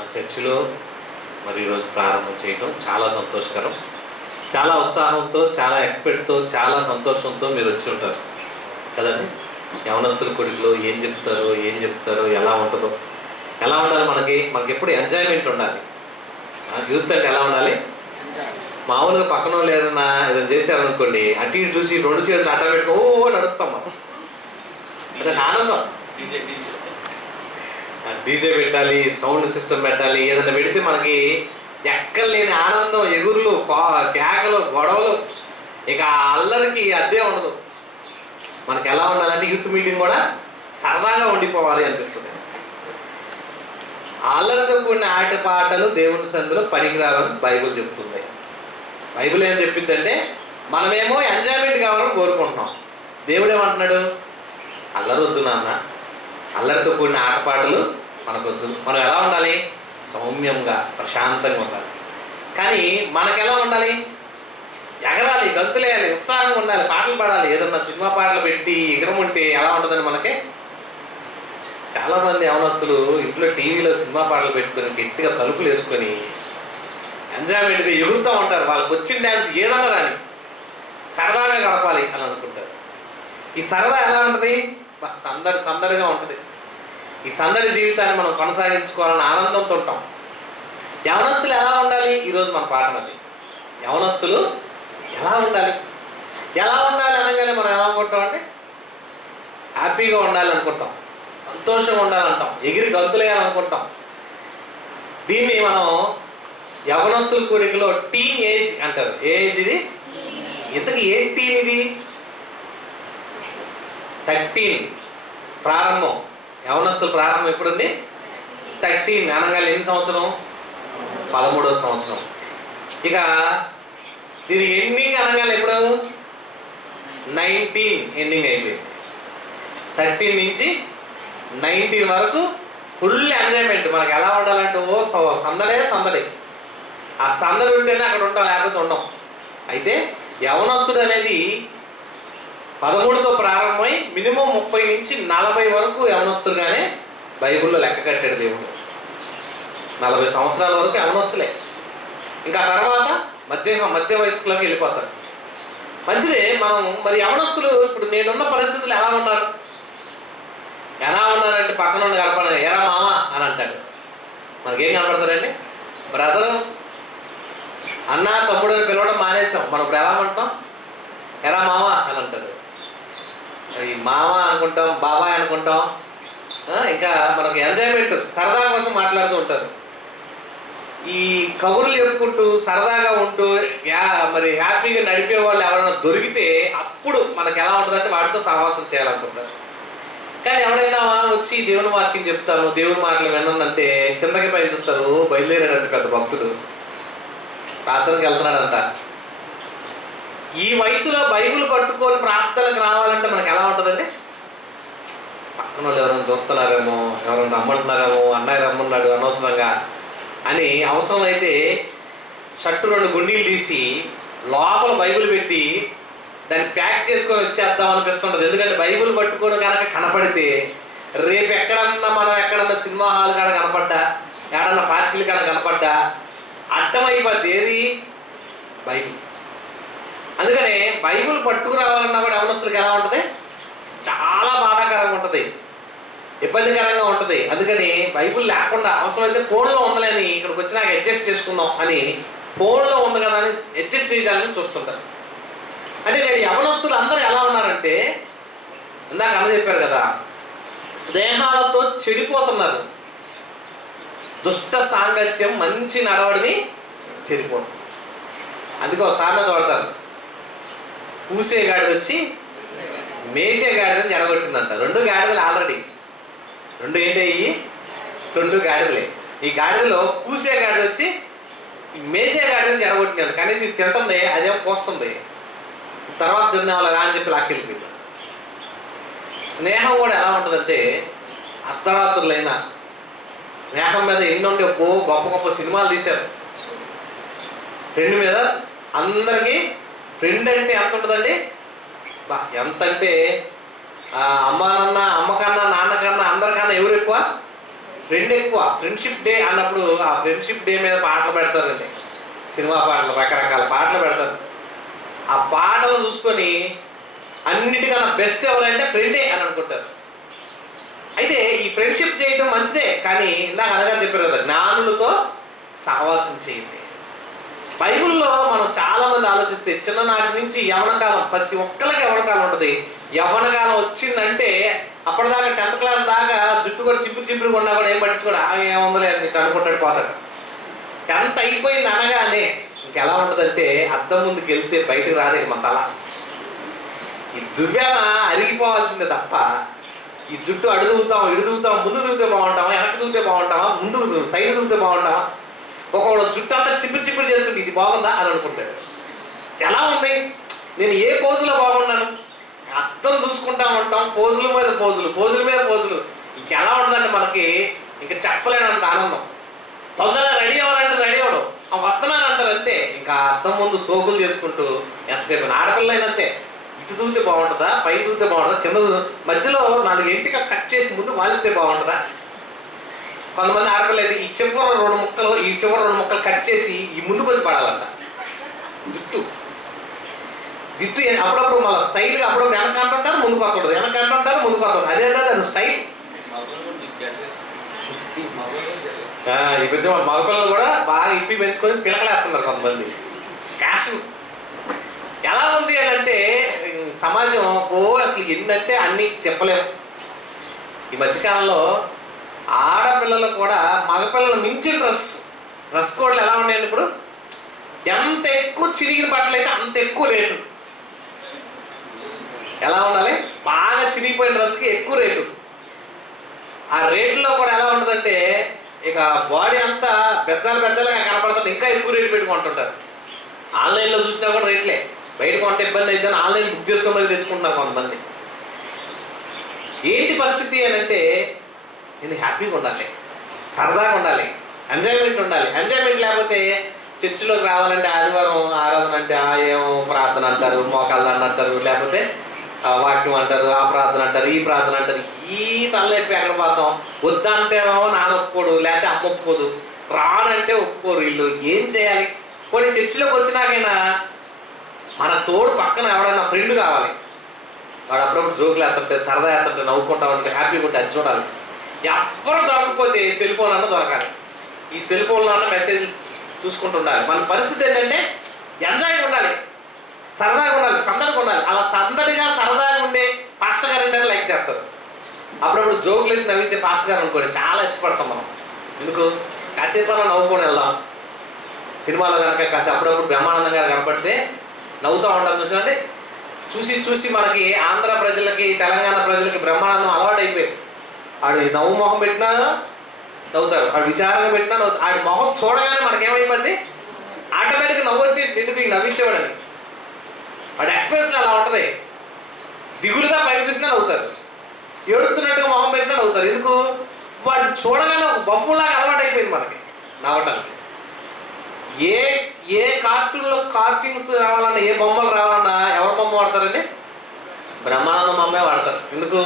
మా చర్చిలో మరి ఈరోజు ప్రారంభం చేయడం చాలా సంతోషకరం. చాలా ఉత్సాహంతో, చాలా ఎక్స్పెక్ట్తో, చాలా సంతోషంతో మీరు వచ్చి ఉంటారు కదండి. యవనస్తుల కొడుకులో ఏం చెప్తారో ఎలా ఉంటుందో, ఎలా ఉండాలి, మనకి ఎప్పుడు ఎంజాయ్మెంట్ ఉండాలి. యూత్ అంటే ఎలా ఉండాలి? మామూలుగా పక్కన వాళ్ళు ఏదైనా చేశారనుకోండి, అటు ఇటు చూసి రెండు చేతులు అడ్డ పెట్టుకో నడుపుతాం. అంటే ఆనందం. డీజే పెట్టాలి, సౌండ్ సిస్టమ్ పెట్టాలి, ఏదైనా పెడితే మనకి ఎక్కలేని ఆనందం, ఎగురులు, కేకలు, గొడవలు, ఇక అల్లరికి అద్దే ఉండదు. మనకి ఎలా ఉండాలంటే యూత్ మీటింగ్ కూడా సరదాగా ఉండిపోవాలి అనిపిస్తుంది. అల్లరితో కూడిన ఆటపాటలు దేవుని సందులో పనికిరావని బైబిల్ చెప్తుంది. బైబిల్ ఏం చెప్పిందంటే మనమేమో ఎంజాయ్మెంట్ కావాలని కోరుకుంటున్నాం. దేవుడు ఏమంటున్నాడు? అల్లరి వద్దు నాన్న, అల్లరితో కూడిన ఆటపాటలు మనకొద్దు. మనం ఎలా ఉండాలి? సౌమ్యంగా, ప్రశాంతంగా ఉండాలి. కానీ మనకెలా ఉండాలి? ఎగరాలి, గంతులేయాలి, ఉత్సాహంగా ఉండాలి, పాటలు పాడాలి. ఏదన్నా సినిమా పాటలు పెట్టి ఎగరముంటే ఎలా ఉంటుందని మనకి చాలామంది యవనస్తులు ఇంట్లో టీవీలో సినిమా పాటలు పెట్టుకొని గట్టిగా తలుపులు వేసుకొని ఎంజాయ్మెంట్గా ఎగురుతూ ఉంటారు. వాళ్ళకి వచ్చిన డ్యాన్స్ ఏదన్నా రాని సరదాగా గడపాలి అని అనుకుంటారు. ఈ సరదా ఎలా ఉంటుంది? సందడిగా ఉంటుంది. ఈ సందడి జీవితాన్ని మనం కొనసాగించుకోవాలని ఆనందంతో ఉంటాం. యవనస్తులు ఎలా ఉండాలి? ఈరోజు మన పాఠం అది. యవనస్తులు ఎలా ఉండాలి అనగానే మనం ఏమనుకుంటాం అంటే హ్యాపీగా ఉండాలి అనుకుంటాం, సంతోషంగా ఉండాలంటాం, ఎగిరి గంతులేయాలనుకుంటాం. దీన్ని మనం యవనస్తుల కోరికలో టీన్ ఏజ్ అంటారు. ఏ ఏజ్ ఇది? ఇంతకీ ఏ టీన్ ఇది? 13 ప్రారంభం. యవనస్తుల ప్రారంభం ఎప్పుడుంది? 13 అనగానే ఎన్ని సంవత్సరం? 13వ సంవత్సరం. ఇక దీని ఎండింగ్ అనగానే ఎప్పుడు? 19 ఎండింగ్ అయిపోయింది. 13 నుంచి 19 వరకు ఫుల్ ఎంజాయ్మెంట్. మనకి ఎలా ఉండాలంటే సందడే. ఆ సందడి ఉంటేనే అక్కడ ఉంటాం, లేకపోతే ఉండం. అయితే యవనస్తుడు అనేది 13తో ప్రారంభమై మినిమం 30 నుంచి 40 వరకు యవనస్తులుగానే బైబిల్లో లెక్క కట్టాడు దేవుడు. 40 సంవత్సరాల వరకు యవనస్తులే. ఇంకా తర్వాత మధ్య వయస్కులోకి వెళ్ళిపోతారు. మంచిదే. మనం మరి యవనస్తులు ఇప్పుడు నేనున్న పరిస్థితులు ఎలా ఉన్నారంటే పక్కన ఉన్న కనపడదు. ఎరా మామ అని అంటాడు. మనకేం కనపడతారండి? బ్రదరు, అన్న, తమ్ముడు అని పిలవడం మానేసాం. మనం ఇప్పుడు ఎలా అంటాం? ఎరా మామ అని అంటాడు. ఈ మామ అనుకుంటాం, బాబాయ్ అనుకుంటాం. ఇంకా మనకు ఎంజాయ్మెంట్, సరదా కోసం మాట్లాడుతూ ఉంటారు. ఈ కబుర్లు చెప్పుకుంటూ సరదాగా ఉంటూ మరి హ్యాపీగా నడిపే వాళ్ళు ఎవరైనా దొరికితే అప్పుడు మనకు ఎలా ఉంటుందంటే వాటితో సహవాసం చేయాలనుకుంటారు. కానీ ఎవరైనా వచ్చి దేవుని వాక్యం చెప్తాను, దేవుని మాటలు వినందంటే కిందకి పై చూస్తారు. బయలుదేరాడంటే పెద్ద భక్తుడు, ప్రార్థనకి వెళ్తున్నాడంట. ఈ వయసులో బైబిల్ పట్టుకొని ప్రార్థనకు రావాలంటే మనకు ఎలా ఉంటుందండి? పక్కన వాళ్ళు ఎవరైనా చూస్తున్నారేమో, ఎవరైనా రమ్మంటున్నారేమో, అన్నయ్య రమ్మన్నాడు అనవసరంగా అని అవసరం అయితే షర్టు 2 గుండీలు తీసి లోపల బైబిల్ పెట్టి దాన్ని ప్యాక్ చేసుకొని వచ్చేద్దాం అనిపిస్తుంటుంది. ఎందుకంటే బైబిల్ పట్టుకొని కనుక కనపడితే రేపు ఎక్కడన్నా సినిమా హాల్ కాడ కనపడ్డా, ఎక్కడన్నా పార్టీలు కాడ కనపడ్డా అడ్డమైపోద్ది. ఏది? బైబిల్. అందుకనే బైబిల్ పట్టుకురావాలన్నా కూడా యవనస్తులకు ఎలా ఉంటుంది? చాలా బాధాకరంగా ఉంటుంది, ఇబ్బందికరంగా ఉంటుంది. అందుకని బైబిల్ లేకుండా అవసరమైతే ఫోన్లో ఉండాలని ఇక్కడికి వచ్చి నాకు అడ్జస్ట్ చేసుకుందాం అని ఫోన్లో ఉంది కదా అని అడ్జస్ట్ చేయాలని చూస్తుంటారు. అంటే నేను యవనస్తులు అందరూ ఎలా ఉన్నారంటే ఇందాక అన్న చెప్పారు కదా, స్నేహాలతో చెడిపోతున్నారు. దుష్ట సాంగత్యం మంచి నడవడిని చెడిపోతుంది. అందుకే ఒక సామెత వాడతారు, పూసే గాడిద వచ్చి మేసే గాడిదని జరగొట్టిందంట. 2 గాడిదలు ఆల్రెడీ 2 ఏంటయ్యి? 2 గాడిదలే. ఈ గాడిదలో పూసే గాడిద వచ్చి మేసే గాడిదని జరగొట్టినాను. కనీసం ఇది తింటుంది, అదేమో పోస్తుంది, తర్వాత తిన్నావాళ్ళ అని చెప్పి లాక్కెళ్ళిపోయింది. స్నేహం కూడా ఎలా ఉంటుందంటే అర్ధరాత్రులైనా స్నేహం మీద ఎన్నోండి గొప్ప సినిమాలు తీశారు. ఫ్రెండ్ మీద అందరికీ ఫ్రెండ్ అంటే ఎంత ఉంటుందండి? ఎంత అంటే అమ్మ కన్నా నాన్న కన్నా అందరికన్నా ఎవరు ఎక్కువ? ఫ్రెండ్ ఎక్కువ. ఫ్రెండ్షిప్ డే అన్నప్పుడు ఆ ఫ్రెండ్షిప్ డే మీద పాటలు పెడతారండి, సినిమా పాటలు, రకరకాల పాటలు పెడతారు. ఆ పాటలు చూసుకొని అన్నిటికన్నా బెస్ట్ ఎవరంటే ఫ్రెండే అని అనుకుంటారు. అయితే ఈ ఫ్రెండ్షిప్ చేయడం మంచిదే, కానీ ఇందాక అనగా చెప్పారు కదా, జ్ఞానులతో సహవాసం చేయండి. బైబిల్లో మనం చాలా మంది ఆలోచిస్తే చిన్ననాటి నుంచి యవ్వన కాలం, ప్రతి ఒక్కరికి యవ్వన కాలం ఉంటుంది. యవ్వన కాలం వచ్చిందంటే అప్పటిదాకా 10th క్లాస్ దాకా జుట్టు కూడా చింపురు ఉన్నా కూడా ఏం పట్టించుకోడు, ఏముందలే అని అనుకుంటాడు పోతాడు. 10th అయిపోయింది అనగానే ఇంకెలా ఉంటుందంటే అద్దం ముందుకు వెళ్తే బయటకు రాదే మన తల. ఈ దువ్యాన అరిగిపోవాల్సిందే తప్ప, ఈ జుట్టు అడుగుతాం ఇడుగుతాం, ముందు దూగితే బాగుంటామా, వెనక్కి దూగితే బాగుంటామా, ముందు సైడ్ దూగితే బాగుంటామా, ఒకవేళ జుట్టు అంతా చిప్పుడు చేసుకుంటే ఇది బాగుందా అని అనుకుంటాడు. ఎలా ఉంది, నేను ఏ పోజులో బాగున్నాను, అర్థం చూసుకుంటా ఉంటాం, పోజుల మీద పోజులు. ఇంకెలా ఉంటుందంటే మనకి ఇంకా చెప్పలేనంత ఆనందం. తొందరగా రెడీ అవ్వాలంటే రెడీ అవ్వడం, వస్తున్నాను అంటారు అంతే. ఇంకా అర్థం ముందు సోకులు చేసుకుంటూ ఎంతసేపు. ఆడపిల్ల అయినంతే, ఇటు దూగితే బాగుంటుందా, పై దూగితే బాగుంటుందా, కింద మధ్యలో 4 ఎంటిక కట్ చేసి ముందు వాలితే బాగుంటుందా. కొంతమంది ఆడపిల్ల అయితే ఈ చివర 2 ముక్కలు, ఈ చివర 2 ముక్కలు కట్ చేసి ఈ ముందుకు వచ్చి పడాలంట. జుట్టు అప్పుడప్పుడు మళ్ళీ స్టైల్గా అప్పుడప్పుడు వెనక అంటుంటారు, ముందుకు వస్తుంటుంది, వెనక అంటుంటారు, ముందుకు వస్తుంది. అదే కదా అది స్టైల్. ఈ పెద్ద మగపిల్లలు కూడా బాగా ఇప్పి పెంచుకొని పిలకలేస్తున్నారు కొంతమంది. ఫ్యాషన్ ఎలా ఉంది అని అంటే సమాజం అసలు ఎన్నంటే అన్నీ చెప్పలేము. ఈ మధ్యకాలంలో ఆడపిల్లలు కూడా మగపిల్లలు మించిన డ్రెస్ కోడ్లు ఎలా ఉన్నాయండి ఇప్పుడు. ఎంత ఎక్కువ చిరిగిన బట్టలు అయితే అంత ఎక్కువ రేటు. ఎలా ఉండాలి, బాగా చిరిగిపోయిన డ్రెస్కి ఎక్కువ రేటు. ఆ రేట్లో కూడా ఎలా ఉంటుందంటే ఇక బాడీ అంతా బెజ్జాలుగా కనపడుతుంది, ఇంకా ఎక్కువ రేటు పెట్టుకుంటుంటారు. ఆన్లైన్లో చూసినా కూడా రేట్లే. బయట కొంటే ఇబ్బంది అయితే ఆన్లైన్ బుక్ చేసుకోమని తెచ్చుకుంటున్నారు కొంతమంది. ఏంటి పరిస్థితి అని అంటే, నేను హ్యాపీగా ఉండాలి, సరదాగా ఉండాలి, ఎంజాయ్మెంట్ ఉండాలి. ఎంజాయ్మెంట్ లేకపోతే చర్చిలోకి రావాలంటే ఆదివారం ఆరాధన అంటే ఏమో ప్రార్థన అంటారు, మోకాళ్ళ అంటారు, లేకపోతే వాక్యం అంటారు, ఆ ప్రార్థన అంటారు, ఈ ప్రార్థన అంటారు. ఈ తలనొప్పి ఎక్కడ పోతాం. వద్దంటేమో నాన్న ఒప్పుకోడు, లేకపోతే అమ్మ ఒప్పుకోదు, రానంటే ఒప్పుకోరు. వీళ్ళు ఏం చేయాలి. కొన్ని చర్చిలోకి వచ్చినాకైనా మన తోడు పక్కన ఎవడైనా ఫ్రెండ్ కావాలి. వాడు అప్పుడప్పుడు జోకులు వేస్తుంటే, సరదా వేస్తుంటే, నవ్వుకుంటా ఉంటే, హ్యాపీగా ఉంటే అది చూడాలి. ఎవరు దొరకకపోతే సెల్ ఫోన్ అన్న దొరకాలి. ఈ సెల్ ఫోన్లో అన్న మెసేజ్ చూసుకుంటూ ఉండాలి. మన పరిస్థితి ఏంటంటే ఎంజాయ్గా ఉండాలి, సరదాగా ఉండాలి, సందడిగా ఉండాలి. అలా సందడిగా సరదాగా ఉండే పాస్టర్ గారు అంటే లైక్ చేస్తారు. అప్పుడప్పుడు జోకులు వేసి నవ్వించే పాస్టర్ గారు అనుకోండి చాలా ఇష్టపడతాం మనం. ఎందుకు, కాసేపు అలా నవ్వుకొని వెళ్దాం. సినిమాలో కనుక కాసేపు అప్పుడప్పుడు బ్రహ్మానందం గారు కనపడితే నవ్వుతూ ఉంటాం. చూసినట్టే చూసి మనకి ఆంధ్ర ప్రజలకి, తెలంగాణ ప్రజలకి బ్రహ్మానందం అలవాటు అయిపోయింది. ఆడు నవ్వు మొహం పెట్టినా నవ్వుతారు, ఆడు విచారంగా పెట్టినా నవ్వుతారు. ఆడి మొహం చూడగానే మనకేమైపోద్ది, ఆటోమేటిక్గా నవ్వు వచ్చేసి ఎందుకు ఈ నవ్వించేవాడని. వాడి ఎక్స్ప్రెషన్ అలా ఉంటుంది. దిగులుగా పైకి చూసినా నవ్వుతారు, ఏడుతున్నట్టుగా మొహం పెట్టినా నవ్వుతారు. ఎందుకు, వాడిని చూడగానే ఒక బొమ్మలాగా అలవాటు అయిపోయింది మనకి నవ్వటానికి. ఏ కార్టూన్స్ రావాలన్నా, ఏ బొమ్మలు రావాలన్నా ఎవరి బొమ్మ వాడతారండి, బ్రహ్మానందం బొమ్మే వాడతారు. ఎందుకు,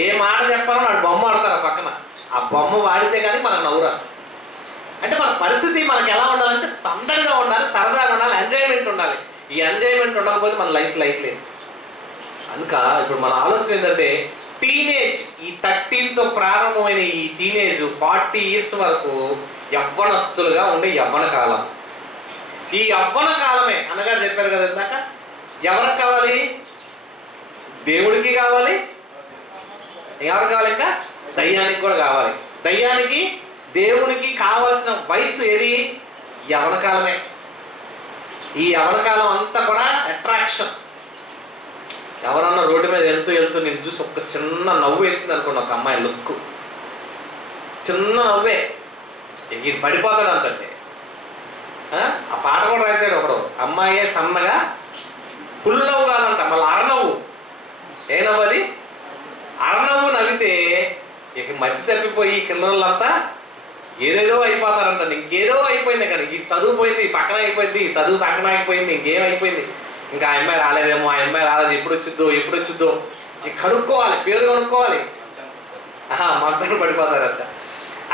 ఏ మాట చెప్పాలో వాడు బొమ్మ వాడతారు పక్కన. ఆ బొమ్మ వాడితే కానీ మనకు నవ్వురాదు. అంటే మన పరిస్థితి మనకి ఎలా ఉండాలంటే సందడిగా ఉండాలి, సరదాగా ఉండాలి, ఎంజాయ్మెంట్ ఉండాలి. ఈ ఎంజాయ్మెంట్ ఉండకపోతే మన లైఫ్ లేదు. కనుక ఇప్పుడు మన ఆలోచన ఏంటంటే టీనేజ్, ఈ 13తో ప్రారంభమైన ఈ టీనేజ్ 40 years వరకు యవ్వనస్తులుగా ఉండే యవ్వన కాలం. ఈ యవ్వన కాలమే అనగా చెప్పారు కదా ఇందాక, ఎవరికి కావాలి, దేవుడికి కావాలి, ఎవరికి కావాలి, ఇంకా దయ్యానికి కూడా కావాలి. దయ్యానికి దేవునికి కావాల్సిన వయసు ఏది, యవ్వన కాలమే. ఈ యవ్వన కాలం అంతా కూడా అట్రాక్షన్. ఎవరన్నా రోడ్డు మీద వెళ్తూ నేను చూసి ఒక చిన్న నవ్వు వేసింది అనుకోండి, ఒక అమ్మాయి లుక్, చిన్న నవ్వే ఇక పడిపోతాడు అంతంటే. ఆ పాట కూడా రాశాడు ఒకడు, అమ్మాయే సన్నగా ఫుల్ నవ్వు కాదంట, మళ్ళీ అరనవ్వు. ఏ నవ్వు అది, అరనవ్వు నవ్వితే ఇక మధ్య తప్పిపోయి కింద వాళ్ళంతా ఏదేదో అయిపోతారంట. ఇంకేదో అయిపోయింది, కానీ ఈ చదువు పోయింది, పక్కన అయిపోయింది, చదువు సక్కన అయిపోయింది, ఇంకేం అయిపోయింది, ఇంకా ఆ అమ్మాయి రాలేదేమో, ఆ అమ్మాయి రాలేదు, ఎప్పుడు వచ్చిద్దో ఇక కనుక్కోవాలి, పేరు కనుక్కోవాలి, మంచాన్ని పడిపోతారంట.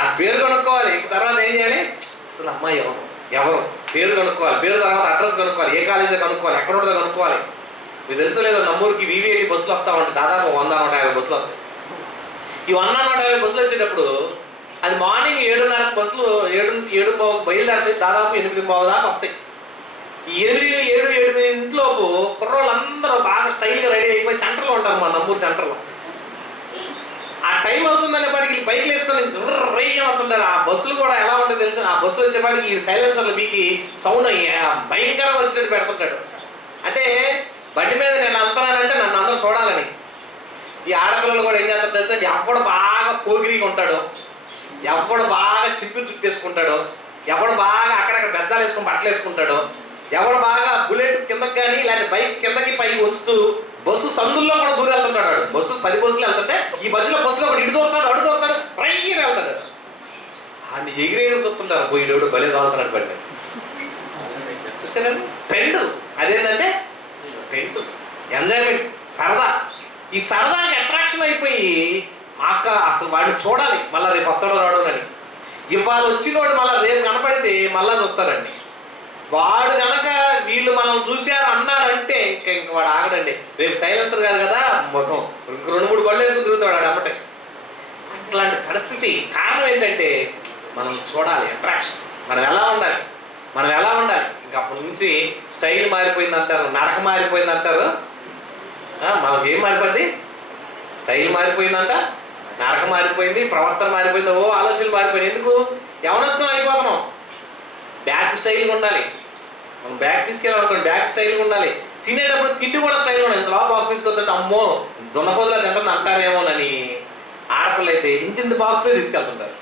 ఆ పేరు కనుక్కోవాలి. తర్వాత ఏం చేయాలి, అసలు అమ్మాయి ఎవరు పేరు కనుక్కోవాలి. పేరు తర్వాత అడ్రస్ కనుక్కోవాలి, ఏ కాలేజీలో కనుక్కోవాలి, ఎక్కడ ఉంటుందో కనుక్కోవాలి. మీకు తెలుసు లేదో నంబూరుకి VVIP బస్సులు వస్తూ ఉంటాయి, దాదాపు 100-150 బస్సులు వస్తాయి. ఈ 100-150 బస్సులు వచ్చేటప్పుడు అది మార్నింగ్ 7:30 బస్సులు 7:15 బయలుదేరితే దాదాపు 8:15 దాకా వస్తాయి. ఈ 7-8 కుర్రోళ్ళందరూ బాగా స్టైల్గా రెడీ అయిపోయి సెంటర్లో ఉంటారు, మా నంబూరు సెంటర్లో. ఆ టైం అవుతుందనేపాటికి బైక్లు వేసుకొని రైగా అవుతుంటారు. ఆ బస్సులు కూడా ఎలా ఉంటుంది తెలుసు, ఆ బస్సులు వచ్చేపాటికి సైలెన్సర్లు మీకు సౌండ్ భయంకరంగా వచ్చినట్టు పెడుతుంటాడు. అంటే బండి మీద నేను వెళ్తున్నానంటే నన్ను అందరూ చూడాలని. ఈ ఆడపిల్లలు కూడా ఏం చేస్తారు తెలుసా, ఎవడు బాగా పోగిరిగా ఉంటాడు, ఎవడు బాగా చిప్పిలు చుట్టేసుకుంటాడు, ఎవడు బాగా అక్కడక్కడ బెజ్జాలు వేసుకొని బట్టలు వేసుకుంటాడు, ఎవడు బాగా బుల్లెట్ కిందకి కానీ లేకపోతే బైక్ కిందకి పైకి ఉంచుతూ బస్సు సందుల్లో కూడా దూరం వెళ్తుంటాడు. బస్సు 10 బస్సులు వెళ్తుంటే ఈ మధ్యలో బస్సులో కూడా ఇటు దూరుతాడు, అడు దూరుతాడు, రైగా వెళ్తాడు. ఆయన ఎగిరేగి చూస్తుంటారు, పోయినోడు భలే తాగుతున్నాడు బండి. చూసారండి ట్రెండ్ అదేంటంటే ట్రెండ్, ఎంజాయ్మెంట్, సరదా. ఈ సరదాకి అట్రాక్షన్ అయిపోయి మాక అసలు వాడిని చూడాలి, మళ్ళీ రేపు వస్తాడో రాడు అని. ఇవాళ వచ్చినోడు మళ్ళీ రేపు కనపడితే మళ్ళా చూస్తారండి. వాడు కనుక వీళ్ళు మనం చూశారు అన్నాడంటే ఇంక వాడు ఆగడండి. రేపు సైలెన్సర్ కాదు కదా, మొత్తం 2-3 బళ్ళు వేసుకుని తిరుగుతాడు వాడు అమ్మటే. అట్లాంటి పరిస్థితి కారణం ఏంటంటే మనం చూడాలి, అట్రాక్షన్. మనం ఎలా ఉండాలి. ఇంకా అప్పటి నుంచి స్టైల్ మారిపోయింది అంటారు, నడక మారిపోయింది అంటారు. మనకి ఏం మారిపోయింది, స్టైల్ మారిపోయిందంట, నడక మారిపోయింది, ప్రవర్తన మారిపోయింది, ఆలోచనలు మారిపోయింది. ఎందుకు యవనస్తులం అయిపోతున్నాం. బ్యాక్ స్టైల్గా ఉండాలి. మనం బ్యాగ్ తీసుకెళ్ళాలనుకోండి, బ్యాగ్ స్టైల్గా ఉండాలి. తినేటప్పుడు తిండి కూడా స్టైల్గా ఉండాలి. ఇంత లోపల ఆఫీస్కి వస్తుంటే అమ్మో దున్నపోదులా తింటుంది అంటారేమోనని ఆడపిల్ల అయితే ఇంత బాక్సే తీసుకెళ్తుంటారు.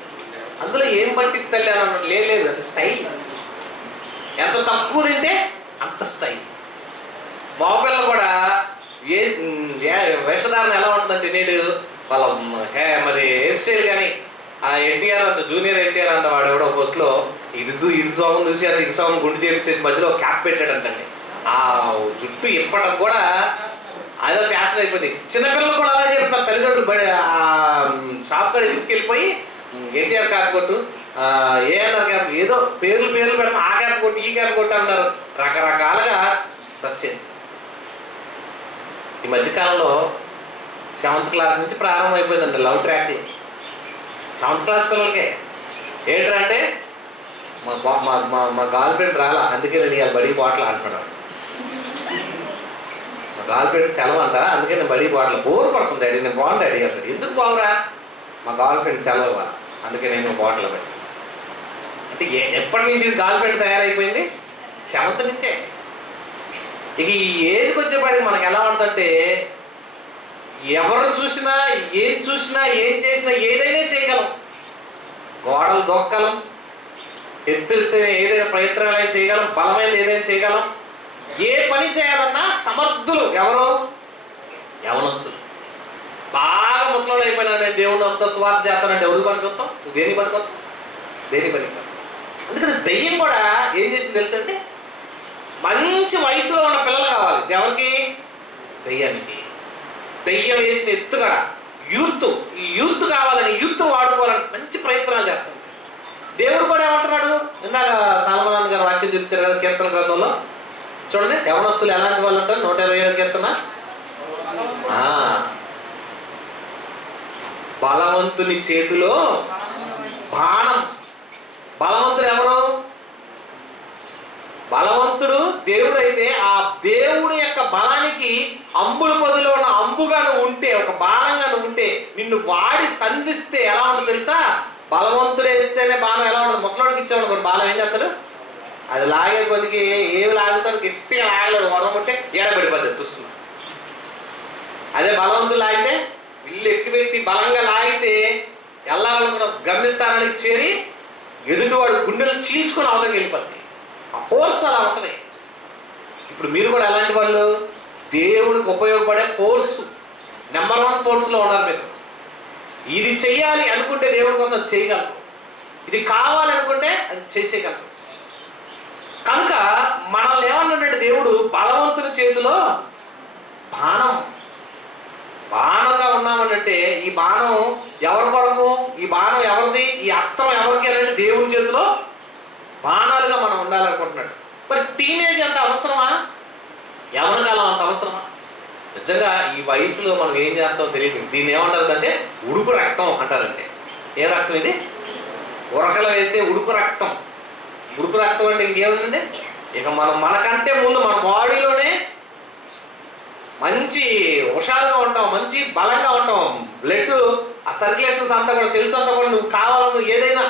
అందులో ఏం బట్టి తల్లి అని లేదు, అది స్టైల్. ఎంత తక్కువ తింటే అంత స్టైల్. బాబుపిల్లలు కూడా వేషధారణ ఎలా ఉంటుందంటే నేడు వాళ్ళ మరి హెయిర్ స్టైల్ కానీ ఆ ఎన్టీఆర్ అంట, జూనియర్ ఎన్టీఆర్ అంట, వాడు ఎవడో పోస్ట్లో ఇటు సోమం చూసి అది ఇటు సోమం గుండు చేపించేసి మధ్యలో క్యాప్ పెట్టాడంటండి. ఆ జుట్టు ఇప్పటం కూడా అదో ఫ్యాషన్ అయిపోయింది. చిన్నపిల్లలు కూడా అలా చెప్తారు, తల్లిదండ్రులు షాప్ కాడ తీసుకెళ్ళిపోయి ఎన్టీఆర్ క్యాప్ కొట్టు, ఏఎన్ఆర్ క్యాప్, ఏదో పేర్లు పెడతాం, ఆ క్యాప్ కొట్టు, ఈ క్యాప్ కొట్టు అన్నారు. రకరకాలుగా వచ్చేది. ఈ మధ్యకాలంలో 7th క్లాస్ నుంచి ప్రారంభం అయిపోయిందండి లవ్ ట్రాక్. 7th క్లాస్ పిల్లలకే ఏంటంటే అంటే మా గర్ల్ ఫ్రెండ్ రాలా, అందుకే నేను ఇవాళ బడి బాటలు ఆడుతున్నాను. మా గర్ల్ ఫ్రెండ్ సెలవు అంట, అందుకే నేను బడి బాటలు బోర్ పడుతుంది డాడీ, నేను బాగుంది డాడీ అంటాడు. ఎందుకు బాగురా, మా గర్ల్ ఫ్రెండ్ సెలవు, అందుకే నేను బాటలు పడి. అంటే ఎప్పటి నుంచి గర్ల్ ఫ్రెండ్ తయారైపోయింది, 7th నుంచే. ఇక ఈ ఏజ్కి వచ్చేపాటికి మనకు ఎలా ఉంటుందంటే ఎవరు చూసినా ఏం చేసినా ఏదైనా చేయగలం. గోడలు దొక్కలం, ఎత్తుతే ఏదైనా ప్రయత్నాలు చేయగలం, బలమైనది ఏదైనా చేయగలం. ఏ పని చేయాలన్నా సమర్థులు ఎవరు, యవనస్తులు. బాగా ముసలోళ్ళు అయిపోయినా నేను దేవుని అంతా స్వార్థ చేస్తానంటే ఎవరు పనికొస్తాం, దేని పనికొస్తాం. అందుకని దెయ్యం కూడా ఏం చేసింది తెలుసంటే మంచి వయసులో ఉన్న పిల్లలు కావాలి. ఎవరికి, దెయ్యానికి. దెయ్యం వేసిన ఎత్తుగా యూత్, ఈ యూత్ కావాలని, యూత్ వాడుకోవాలని మంచి ప్రయత్నాలు చేస్తాం. దేవుడు కూడా ఏమంటున్నాడు, ఇందాక సాల్మన్ గారు వాక్యం చెప్తారు కదా కీర్తన గ్రంథంలో, చూడండి యవనస్తులు ఎలాంటి వాళ్ళు అంటారు. 127 కీర్తన, బలవంతుని చేతిలో బాణం. బలవంతుడు ఎవరు, బలవంతుడు దేవుడు. అయితే ఆ దేవుడి యొక్క బలానికి అంబుల పొదిలో ఉన్న అంబుగా నువ్వు ఉంటే, ఒక బాణంగా నువ్వు ఉంటే, నిన్ను వాడి సంధిస్తే ఎలా ఉంటుంది తెలుసా. బలవంతుడు వేస్తేనే బాణం ఎలా ఉంటుంది. ముసలోడికి ఇచ్చామనుకోండి బాణం ఏం చేస్తాడు, అది లాగే కొద్దికి ఏమి లాగుతాడు, గట్టిగా లాగలేడు, వరం ఉంటే ఏడబడిపోతుంది చూస్తున్నా. అదే బలవంతుడు లాగితే ఇల్లు ఎక్కిపెట్టి బలంగా లాగితే వెళ్ళాలనుకున్న గమ్యస్థానానికి చేరి ఎదుటివాడు గుండెలు చీల్చుకొని అవతలకి వెళ్ళిపోతుంది. ఆ ఫోర్స్ అలా ఉంటుంది. ఇప్పుడు మీరు కూడా ఎలాంటి వాళ్ళు, దేవుడికి ఉపయోగపడే ఫోర్స్ నెంబర్ 1 ఫోర్స్లో ఉన్నారు మీరు. ఇది చెయ్యాలి అనుకుంటే దేవుడి కోసం అది చేయగలరు, ఇది కావాలనుకుంటే అది చేసేయగలరు. కనుక మనల్ని ఏమన్నాడంటే దేవుడు, బలవంతుని చేతిలో బాణం. బాణంగా ఉన్నామని అంటే ఈ బాణం ఎవరి కొరకు, ఈ బాణం ఎవరిది, ఈ అస్త్రం ఎవరికి అంటే దేవుని చేతిలో బాణాలుగా మనం ఉండాలనుకుంటున్నాడు. మరి టీనేజ్ అంత అవసరమా? యవన కాలం అంత అవసరమా? నిజంగా ఈ వయసులో మనం ఏం చేస్తామో తెలియదు. దీన్ని ఏమంటారంటే ఉడుకు రక్తం అంటారంటే. ఏ రక్తం ఇది? ఉరకలు వేసే ఉడుకు రక్తం. ఉడుకు రక్తం అంటే ఇంకేముందండి, ఇక మనం మనకంటే ముందు మన బాడీలోనే మంచి హుషారుగా ఉంటాం, మంచి బలంగా ఉంటాం. బ్లడ్ ఆ సర్క్యులేషన్స్ అంతా కూడా, సెల్స్ అంతా కూడా నువ్వు కావాలను ఏదైనా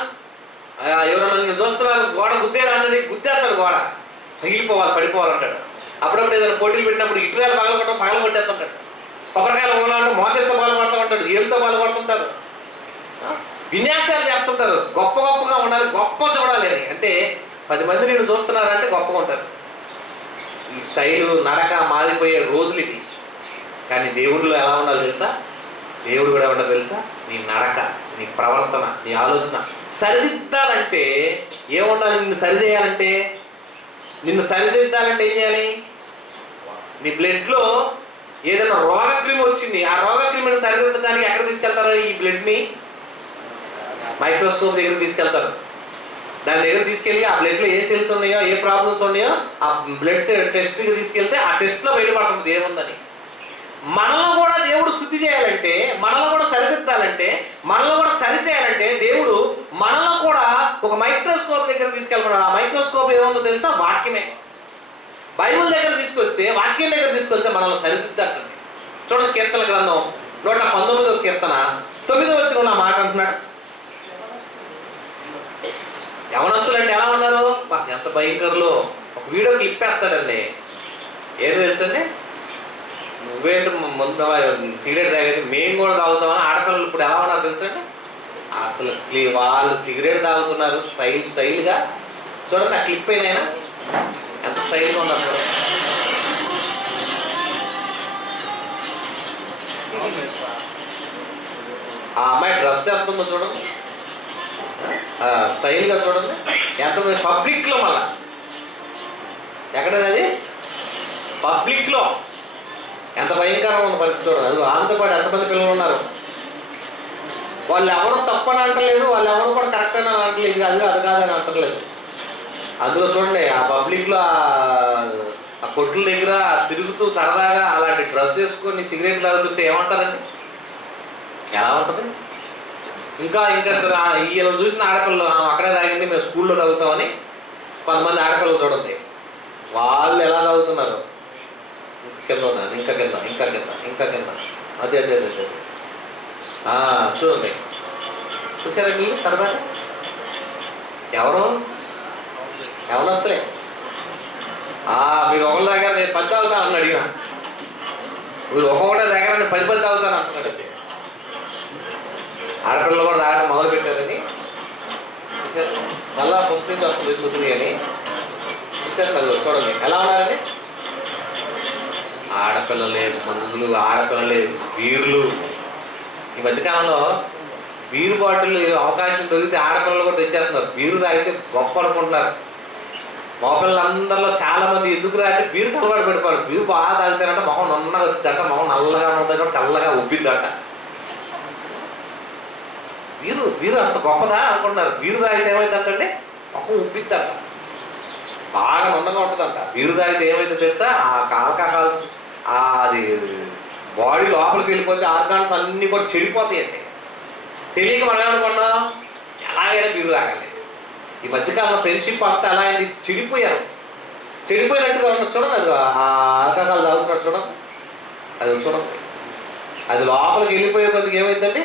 ఎవరైనా నేను చూస్తున్నారు గోడ గుద్దేరా అన్నది గుద్దేస్తాడు, గోడ పగిలిపోవాలి పడిపోవాలంటాడు. అప్పుడప్పుడు ఏదైనా పోటీలు పెట్టినప్పుడు ఇటుకాయలు పగల కొట్టేస్తుంటాడు, కొబ్బరికాయలు పోవాలంటే మోసంతో పాల్పడుతూ ఉంటాడు, ఏళ్ళతో పాల్పడుతుంటారు, విన్యాసాలు చేస్తుంటారు. గొప్పగా ఉండాలి, గొప్ప చూడాలి అని. అంటే 10 మంది నేను చూస్తున్నారంటే గొప్పగా ఉంటారు. ఈ స్టైలు నడక మారిపోయే రోజులు ఇవి. కానీ దేవుడిలో ఎలా ఉండాలో తెలుసా? దేవుడు కూడా ఏమన్నా తెలుసా? నీ నడక, నీ ప్రవర్తన, నీ ఆలోచన సరిదిద్దాలంటే ఏముండాలి? నిన్ను సరిచేయాలంటే, నిన్ను సరిదిద్దాలంటే ఏం చేయాలి? నీ బ్లడ్లో ఏదైనా రోగక్రిమి వచ్చింది, ఆ రోగక్రిమిని సరిదిద్దడానికి ఎక్కడ తీసుకెళ్తారు? ఈ బ్లడ్ని మైక్రోస్కోప్ దగ్గర తీసుకెళ్తారు. దాని దగ్గర తీసుకెళ్ళి ఆ బ్లడ్లో ఏ సెల్స్ ఉన్నాయో, ఏ ప్రాబ్లమ్స్ ఉన్నాయో ఆ బ్లడ్ టెస్ట్కి తీసుకెళ్తే ఆ టెస్ట్లో బయటపడుతుంది ఏముందని. మనలో కూడా దేవుడు శుద్ధి చేయాలంటే, మనలో కూడా సరిదిద్దాలంటే, మనలో కూడా సరిచేయాలంటే దేవుడు మనలో కూడా ఒక మైక్రోస్కోప్ దగ్గర తీసుకెళ్ళమన్నాడు. ఆ మైక్రోస్కోప్ ఏముందో తెలుసా? వాక్యమే. బైబుల్ దగ్గర తీసుకొస్తే, వాక్యం దగ్గర తీసుకొస్తే మనల్ని సరిదిద్దంటుంది. చూడండి, కీర్తన గ్రంథం 119వ కీర్తన 9వ వచనంలో మాట అంటున్నాడు. యవనస్తులు అంటే ఎలా ఉన్నారు? ఎంత భయంకరులు. ఒక వీడియో క్లిప్ వేస్తాడండి. ఏదో తెలుసండి, నువ్వేంటి ముందు సిగరెట్ తాగేది, మేము కూడా తాగుతామని. ఆడపిల్లలు ఇప్పుడు ఎలా ఉన్నారు తెలుసండి? అసలు వాళ్ళు సిగరెట్ తాగుతున్నారు స్టైల్గా. చూడండి ఆ క్లిప్ అయినా ఎంత స్టైల్గా ఉన్నారు. ఆ అమ్మాయి డ్రెస్ ఎంత ఉందో చూడండి, స్టైల్గా చూడండి. ఎంత పబ్లిక్లో, మళ్ళా ఎక్కడది పబ్లిక్లో ఎంత భయంకరంగా ఉన్న పరిస్థితి చూడండి. అది ఆమెతో పాటు ఎంతమంది పిల్లలు ఉన్నారు. వాళ్ళు ఎవరు తప్పని అంటలేదు, వాళ్ళు ఎవరు కూడా కరెక్ట్ అని అనట్లేదు, అది కాదని అంటలేదు. అందులో చూడండి ఆ పబ్లిక్లో ఆ కొట్ల దగ్గర తిరుగుతూ సరదాగా అలాంటి డ్రెస్ వేసుకొని సిగరెట్ తాగుతుంటే ఏమంటారండి? ఎలా ఉంటుంది? ఇంకా వీళ్ళు చూసిన ఆడపిల్లలు అక్కడే తాగింది, మేము స్కూల్లో తాగుతామని కొంతమంది ఆడపిల్లలు చూడండి, వాళ్ళు ఎలా తాగుతున్నారు. కింద ఉన్నాను, ఇంకా కింద అదే చూడండి. చూసారా మీరు సరదా? ఎవరు వస్తలే మీరు ఒకళ్ళ దగ్గర నేను 10 తాగుతాను అని అడిగినా, మీరు ఒక్కొక్కటే దగ్గర నేను 10 తాగుతాను అంటున్నాడు. అయితే ఆడపిల్లలు కూడా తాగడం మొదలు పెట్టారని మళ్ళా ఫస్ట్ నుంచి వస్తుంది చూతుంది అని చూసారు. మళ్ళీ చూడండి ఎలా ఉన్నారని. ఆడపిల్లలే మందులు, ఆడపిల్లలే బీర్లు. ఈ మధ్యకాలంలో బీరు బాటిల్ అవకాశం దొరికితే ఆడపిల్లలు కూడా తెచ్చేస్తున్నారు. బీరు తాగితే గొప్ప అనుకుంటున్నారు. మగపిల్లలందరిలో చాలా మంది ఎందుకు అంటే బీరు అలవాటు పెడతారు. బీరు బాగా తాగుతారంటే మొహం నన్నగా వచ్చిందంట, మొహం నల్లగా ఉంటుందంట, తెల్లగా ఉబ్బిందంట. బీరు అంత గొప్పదా అనుకుంటున్నారు. బీరు తాగితే ఏమైందంటే మొహం ఉబ్బిద్దంట, బాగా నన్నగా ఉంటుందంట. బీరు తాగితే ఏమైతే తెలుసా? ఆ ఆల్కహాల్స్ అది బాడీ లోపలికి వెళ్ళిపోతే ఆర్గాన్స్ అన్నీ కూడా చెడిపోతాయండి. తెలియక మనం ఏమనుకున్నాం, ఎలాగైనా బీరు తాగాలి. ఈ మధ్యకాలంలో ఫ్రెండ్షిప్ అంతా ఎలా అయింది, చెడిపోయినట్టుగా ఉన్న చూడండి. అది ఆ ఆల్కహాల్ తాగుతున్నట్టు చూడండి, అది చూడండి. అది లోపలికి వెళ్ళిపోయే కొద్దికి ఏమైందండి,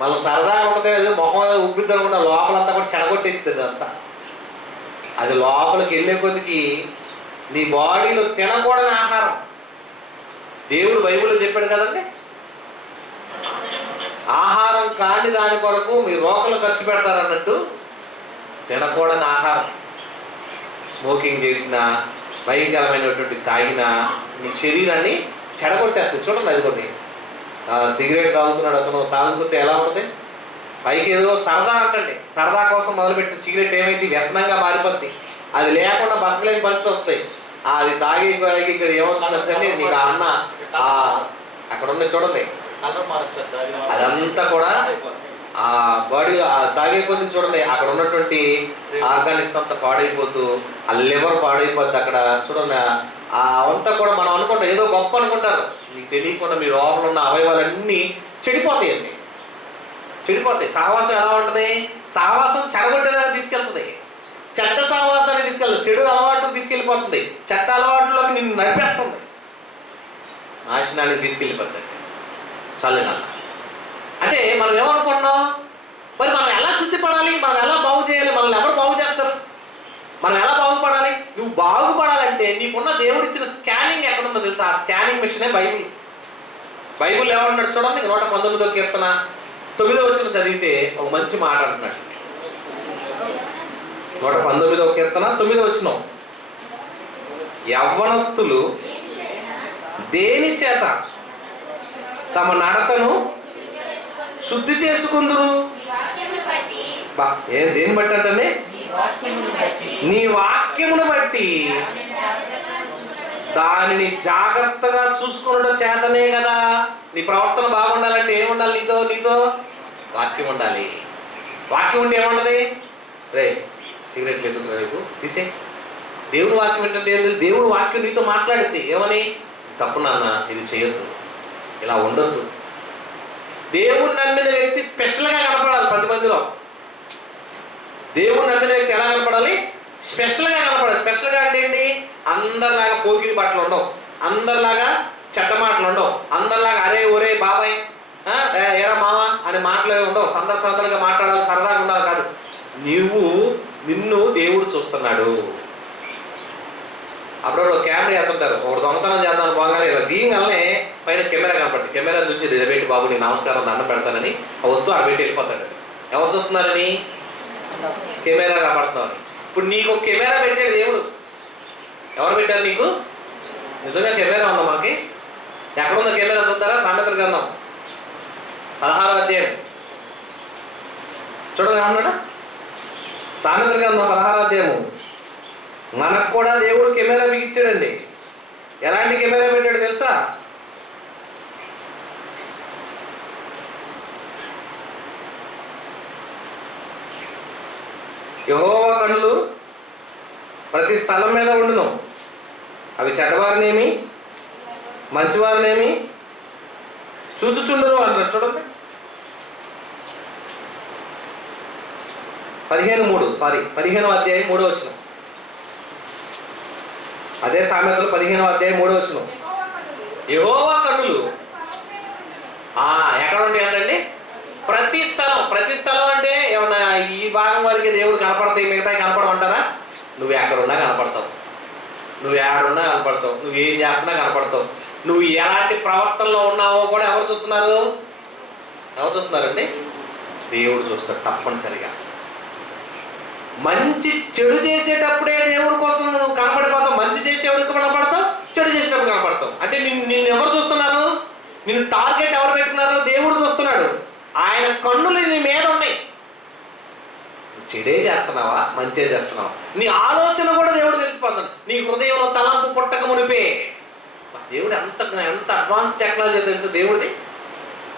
మనం సరదాగా ఉంటుంది, అది మొహం ఉబ్బిద్ది అనుకుంటే లోపలంతా కూడా చెడగొట్టేస్తుంది అంతా. అది లోపలికి వెళ్ళే కొద్దికి నీ బాడీలో తినకూడని ఆహారం దేవుడు బైబిల్లో చెప్పాడు కదండి. ఆహారం కాని దాని కొరకు మీ రోకలు ఖర్చు పెడతారన్నట్టు తినకూడని ఆహారం, స్మోకింగ్ చేసినా, భయంకరమైనటువంటి తాగినా నీ శరీరాన్ని చెడగొట్టేస్తుంది. చూడండి అది కొన్ని సిగరెట్ తాగుతున్నాడు అతను, తాగుతుంటే ఎలా ఉంటుంది? పైకి ఏదో సరదా అంటండి, సరదా కోసం మొదలుపెట్టిన సిగరెట్ ఏమైంది వ్యసనంగా మారిపోద్ది. అది లేకుండా బతకలేని పరిస్థితి వస్తాయి. అది తాగి ఏమవుతుందంటే నీకు అన్న అక్కడ ఉన్న చూడండి అదంతా కూడా ఆ బాడీ తాగే కొద్ది చూడండి, అక్కడ ఉన్నటువంటి ఆర్గానిక్స్ అంతా పాడైపోతూ, ఆ లివర్ పాడైపోద్ది అక్కడ చూడండి. అవంతా కూడా మనం అనుకుంటాం ఏదో గొప్ప అనుకుంటారు, మీకు తెలియకుండా మీ లోపల ఉన్న అవయవాలన్నీ చెడిపోతాయండి, చెడిపోతాయి. సహవాసం ఎలా ఉంటుంది? సహవాసం చెడగొట్టేదాన్ని తీసుకెళ్తుంది, చెడ్డ సహవాసాన్ని తీసుకెళ్తుంది, చెడు అలవాటు తీసుకెళ్ళిపోతుంది, చెడ్డ అలవాటులోకి నిన్ను నడిపేస్తుంది, నాశనానికి తీసుకెళ్ళిపోతుంది. చాలు అంటే మనం ఏమనుకున్నాం, మరి మనం ఎలా శుద్ధిపడాలి, మనం ఎలా బాగు చేయాలి, మనల్ని ఎవరు బాగు చేస్తారు, మనం ఎలా బాగుపడాలి? నువ్వు బాగుపడాలంటే నీకున్న దేవుడు ఇచ్చిన స్కానింగ్ ఎక్కడుందో తెలుసా? ఆ స్కానింగ్ మిషనే బైబిల్. బైబిల్ ఏమన్నాడు చూడండి, 119వ కీర్తన 9వ వచనం చదివితే ఒక మంచి మాట అంటున్నాడు. 119వ కీర్తన 9వ వచనం, యవ్వనస్తులు దేని చేత తమ నడతను శుద్ధి చేసుకుందురు? దేని బట్టి అంటే నీ వాక్యమును బట్టి దానిని జాగ్రత్తగా చూసుకోవడం చేతనే కదా. నీ ప్రవర్తన బాగుండాలంటే ఏముండాలి? నీతో వాక్యం ఉండాలి. వాక్యం ఉంటే ఏముండదు? రే సిగరెట్లు ఎందుకు రేపు తీసే, దేవుడు వాక్యం ఏంటంటే దేవుడు వాక్యం నీతో మాట్లాడితే ఏమని? తప్పు నాన్న, ఇది చేయొద్దు, ఇలా ఉండొద్దు. దేవుడు నమ్మిన వ్యక్తి స్పెషల్గా కనపడాలి 10 మందిలో. దేవుడు నమ్మిన వ్యక్తి ఎలా కనపడాలి? స్పెషల్గా కనపడాలి. స్పెషల్గా అంటే ఏంటి? అందరిలాగా పోకిరి బట్టలు ఉండవు, అందరిలాగా చెడ్డ మాటలు ఉండవు, అందరిలాగా అరే ఒరే బాబాయ్ ఏరా మామ అనే మాటలు ఉండవు, సందర్శనలుగా మాట్లాడాలి, సరదాగా ఉండాలి కాదు. నిన్ను దేవుడు చూస్తున్నాడు. అప్పుడు కెమెరా చేస్తుంటారు, ఒకటి దొంగతనం చేద్దాం బాగానే ఇలా దిగగానే పైన కెమెరా కనపడుతుంది. కెమెరా చూసి రేపెట్టి బాబు నీ నమస్కారం దండం పెడతానని ఆ వస్తువు అక్కడ పెట్టి వెళ్ళిపోతాడు. ఎవరు చూస్తున్నారని? కెమెరా కనపడుతున్నారని. ఇప్పుడు నీకు ఒక కెమెరా పెట్టాడు దేవుడు. ఎవరు పెట్టారు నీకు? నిజంగా కెమెరా ఉందా మనకి? ఎక్కడుందో కెమెరా చూద్దారా? సామెతల గ్రంథం 16వ అధ్యాయం చూడండి ఏమన్నాడు? సామెతల గ్రంథం 16వ అధ్యాయము. మనకు కూడా దేవుడు కెమెరా బిగించాడండి. ఎలాంటి కెమెరా పెట్టాడు తెలుసా? యెహోవా కన్నులు ప్రతి స్థలం మీద ఉండును, అవి చెడ్డవారినేమి మంచివారినేమి చూచుచుండును అంటారు. చూడండి 15వ అధ్యాయం 3వ వచనం. అదే సామెతలు 15వ అధ్యాయం 3వ వచనం. యెహోవా కన్నులు ఎక్కడ ఉంటాయి అంటే ప్రతి స్థలం అంటే ఏమన్నా ఈ భాగం వరకు దేవుడు కనపడతాయి, మిగతా కనపడమంటారా? నువ్వు ఎక్కడున్నా కనపడతావు, నువ్వు ఎక్కడున్నా కనపడతావు, నువ్వు ఏం చేస్తున్నా కనపడతావు, నువ్వు ఎలాంటి ప్రవర్తనలో ఉన్నావో కూడా ఎవరు చూస్తున్నారండి? దేవుడు చూస్తాడు తప్పనిసరిగా. మంచి చెడు చేసేటప్పుడే దేవుడి కోసం నువ్వు కనపడిపోతావు, మంచి చేసేవాడికి కనపడతావు, చెడు చేసేటప్పుడు కనపడతావు. అంటే నిన్ను ఎవరు చూస్తున్నారు? నిన్ను టార్గెట్ ఎవరు పెట్టుకున్నారో దేవుడు చూస్తున్నాడు. ఆయన కన్నులు నీ మీద ఉన్నాయి. చెడే చేస్తున్నావా, మంచే చేస్తున్నావా, నీ ఆలోచన కూడా దేవుడు తెలిసిపోతాడు. నీ హృదయంలో తలంపు పుట్టక మునిపే. దేవుడు ఎంత అడ్వాన్స్ టెక్నాలజీ తెలుసు దేవుడిది.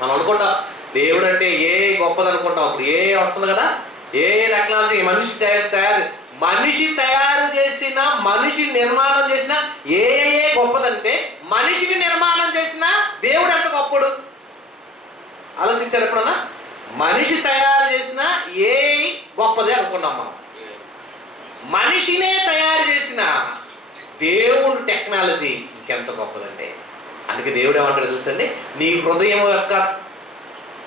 మనం అనుకుంటాం దేవుడు అంటే ఏ గొప్పది అనుకుంటాం. అప్పుడు ఏ వస్తుంది కదా, ఏ టెక్నాలజీ మనిషి తయారు చేసిన, మనిషి నిర్మాణం చేసిన ఏ గొప్పదంటే మనిషిని నిర్మాణం చేసిన దేవుడు ఎంత గొప్పడు ఆలోచించారు ఎప్పుడన్నా? మనిషి తయారు చేసిన ఏ గొప్పదే అనుకున్నాం మనం. మనిషినే తయారు చేసిన దేవుడు టెక్నాలజీ ఇంకెంత గొప్పదండి. అందుకే దేవుడు ఏమంటాడు తెలుసండి? నీ హృదయం యొక్క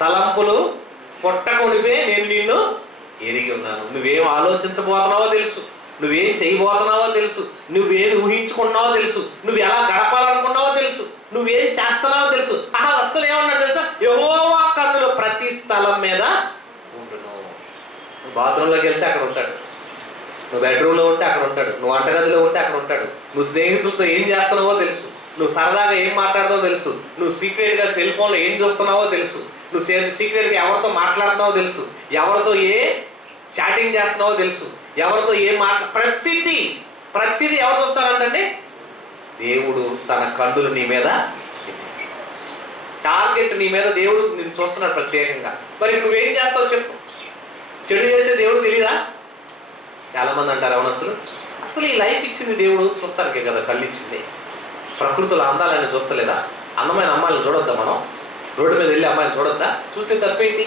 తలంపులు పుట్టకొనిపే నేను నిన్ను ఎరిగి ఉన్నాను. నువ్వేం ఆలోచించబోతున్నావో తెలుసు, నువ్వేం చేయబోతున్నావో తెలుసు, నువ్వేం ఊహించుకున్నావో తెలుసు, నువ్వు ఎలా గడపాలనుకున్నావో తెలుసు, నువ్వేం చేస్తున్నావో తెలుసు. అసలు ఏమన్నాడు తెలుసా? యెహోవా కన్నులు ప్రతి స్థలం మీద ఉండును. నువ్వు బాత్రూంలోకి వెళ్తే అక్కడ ఉంటాడు, నువ్వు బెడ్రూమ్లో ఉంటే అక్కడ ఉంటాడు, నువ్వు వంటగదిలో ఉంటే అక్కడ ఉంటాడు, నువ్వు స్నేహితులతో ఏం చేస్తున్నావో తెలుసు, నువ్వు సరదాగా ఏం మాట్లాడుతావో తెలుసు, నువ్వు సీక్రెట్గా సెల్ ఫోన్లో ఏం చూస్తున్నావో తెలుసు, నువ్వు సీక్రెట్గా ఎవరితో మాట్లాడుతున్నావో తెలుసు, ఎవరితో ఏ చాటింగ్ చేస్తున్నావో తెలుసు, ఎవరితో ఏం ప్రతిదీ ఎవరు చూస్తారంటే దేవుడు తన కన్నులు నీ మీద. టార్గెట్ నీ మీద దేవుడు నేను చూస్తున్నాడు ప్రత్యేకంగా. మరి నువ్వేం చేస్తావు చెప్పు? చెడు చేస్తే దేవుడు తెలియదా? చాలామంది అంటారు యవనస్తులు, అసలు ఈ లైఫ్ ఇచ్చింది దేవుడు చూస్తానికే కదా, కళ్ళు ఇచ్చింది. ప్రకృతిలో అందాలని చూస్తలేదా? అందమైన అమ్మాయిలను చూడొద్దా? మనం రోడ్డు మీద వెళ్ళి అమ్మాయిని చూడొద్దా? చూస్తే తప్పేంటి?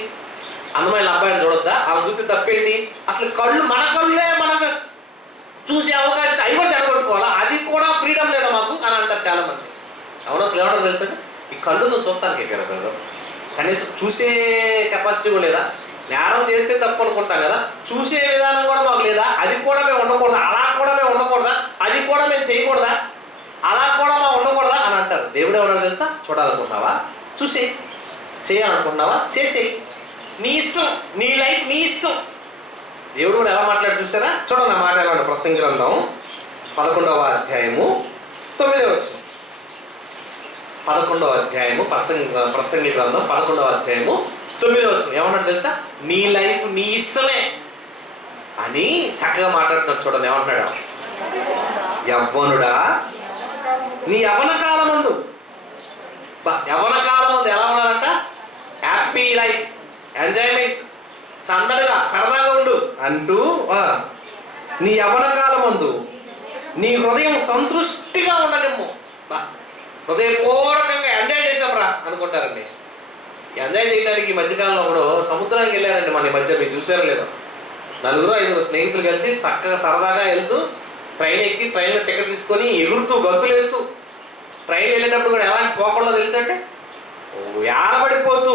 అందమైన అబ్బాయిని చూడొద్దా? అలా చూస్తే తప్పేంటి? అసలు కళ్ళు, మన కళ్ళే మనకు చూసే అవకాశం, అవి కూడా చెడగొట్టుకోవాలా? అది కూడా ఫ్రీడమ్ లేదా మాకు అని అంటారు చాలామంది. అవును, అసలు ఏమంటారు తెలుసా? ఈ కళ్ళు నువ్వు చూస్తానికే కదా బ్రదర్, కనీసం చూసే కెపాసిటీ కూడా లేదా? నేరం చేస్తే తప్పు అనుకుంటాం కదా, చూసే విధానం కూడా మాకు లేదా? అది కూడా మేము ఉండకూడదా? అలా కూడా మేము ఉండకూడదా? అది కూడా మేము చేయకూడదా? అలా కూడా మేము ఉండకూడదా అని అంటారు. దేవుడు ఏమన్నా తెలుసా? చూడాలనుకుంటున్నావా? చూసే. చేయాలనుకుంటున్నావా? చేసేయి. నీ ఇష్టం, నీ లైఫ్ నీ ఇష్టం. దేవుడు కూడా ఎలా మాట్లాడి చూసారా? చూడండి ఆ మాట ఎలా ఉంటుంది. ప్రసంగి గ్రంథం 11వ అధ్యాయము 9వ వచనం. 11వ అధ్యాయము ప్రసంగి గ్రంథం 11వ అధ్యాయము 9వ వచనం ఏమన్నాడు తెలుసా? నీ లైఫ్ నీ ఇష్టమే అని చక్కగా మాట్లాడుతున్నాడు. చూడండి ఏమంటున్నాడు? యవ్వనుడా నీ యవ్వన కాలం ముందు, యవ్వన కాలం ముందు ఎలా ఉన్నాడంట? హ్యాపీ లైఫ్, ఎంజాయ్మెంట్, సందడిగా సరదాగా ఉండు అంటూ నీ యవ్వన కాలం ముందు నీ హృదయం సంతృష్టిగా ఉండనిమ్ము. హృదయపూర్వకంగా ఎంజాయ్ చేసాంరా అనుకుంటారండి. ఎంజాయ్ చేయడానికి ఈ మధ్యకాలంలో కూడా సముద్రానికి వెళ్ళారండి. మన ఈ మధ్య మీరు చూసారో లేదో, 4-5 స్నేహితులు కలిసి చక్కగా సరదాగా వెళ్తూ ట్రైన్ ఎక్కి ట్రైన్లో టికెట్ తీసుకొని ఎగురుతూ గంతులు వేస్తూ, ట్రైన్ వెళ్ళేటప్పుడు కూడా ఎలాంటి పోకుండా తెలుసంటే ఏలబడిపోతూ,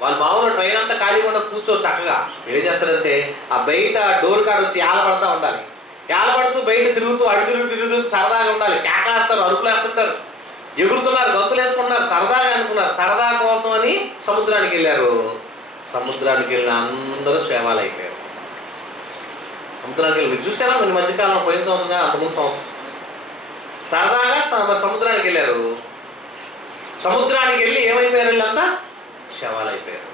వాళ్ళు మామూలు ట్రైన్ అంతా ఖాళీగా ఉన్న కూర్చో చక్కగా ఏం చేస్తారంటే ఆ బయట డోర్ కాడ వచ్చి ఏలబడతా ఉండాలి. ఏలబడుతూ బయట తిరుగుతూ తిరుగుతూ సరదాగా ఉండాలి. కేకలేస్తారు, అరుపులు వేస్తుంటారు, ఎగురుతున్నారు, గంతులు వేసుకుంటున్నారు, సరదాగా అనుకున్నారు. సరదా కోసం అని సముద్రానికి వెళ్ళారు. సముద్రానికి వెళ్ళిన అందరూ క్షేమాలు అయిపోయారు. సముద్రానికి వెళ్ళి మీరు చూసారా? మన మధ్యకాలంలో పోయిన సంవత్సరం అంతకుముందు సంవత్సరం సరదాగా సముద్రానికి వెళ్ళారు. సముద్రానికి వెళ్ళి ఏమైపోయారు? వీళ్ళంతా క్షేమాలు అయిపోయారు.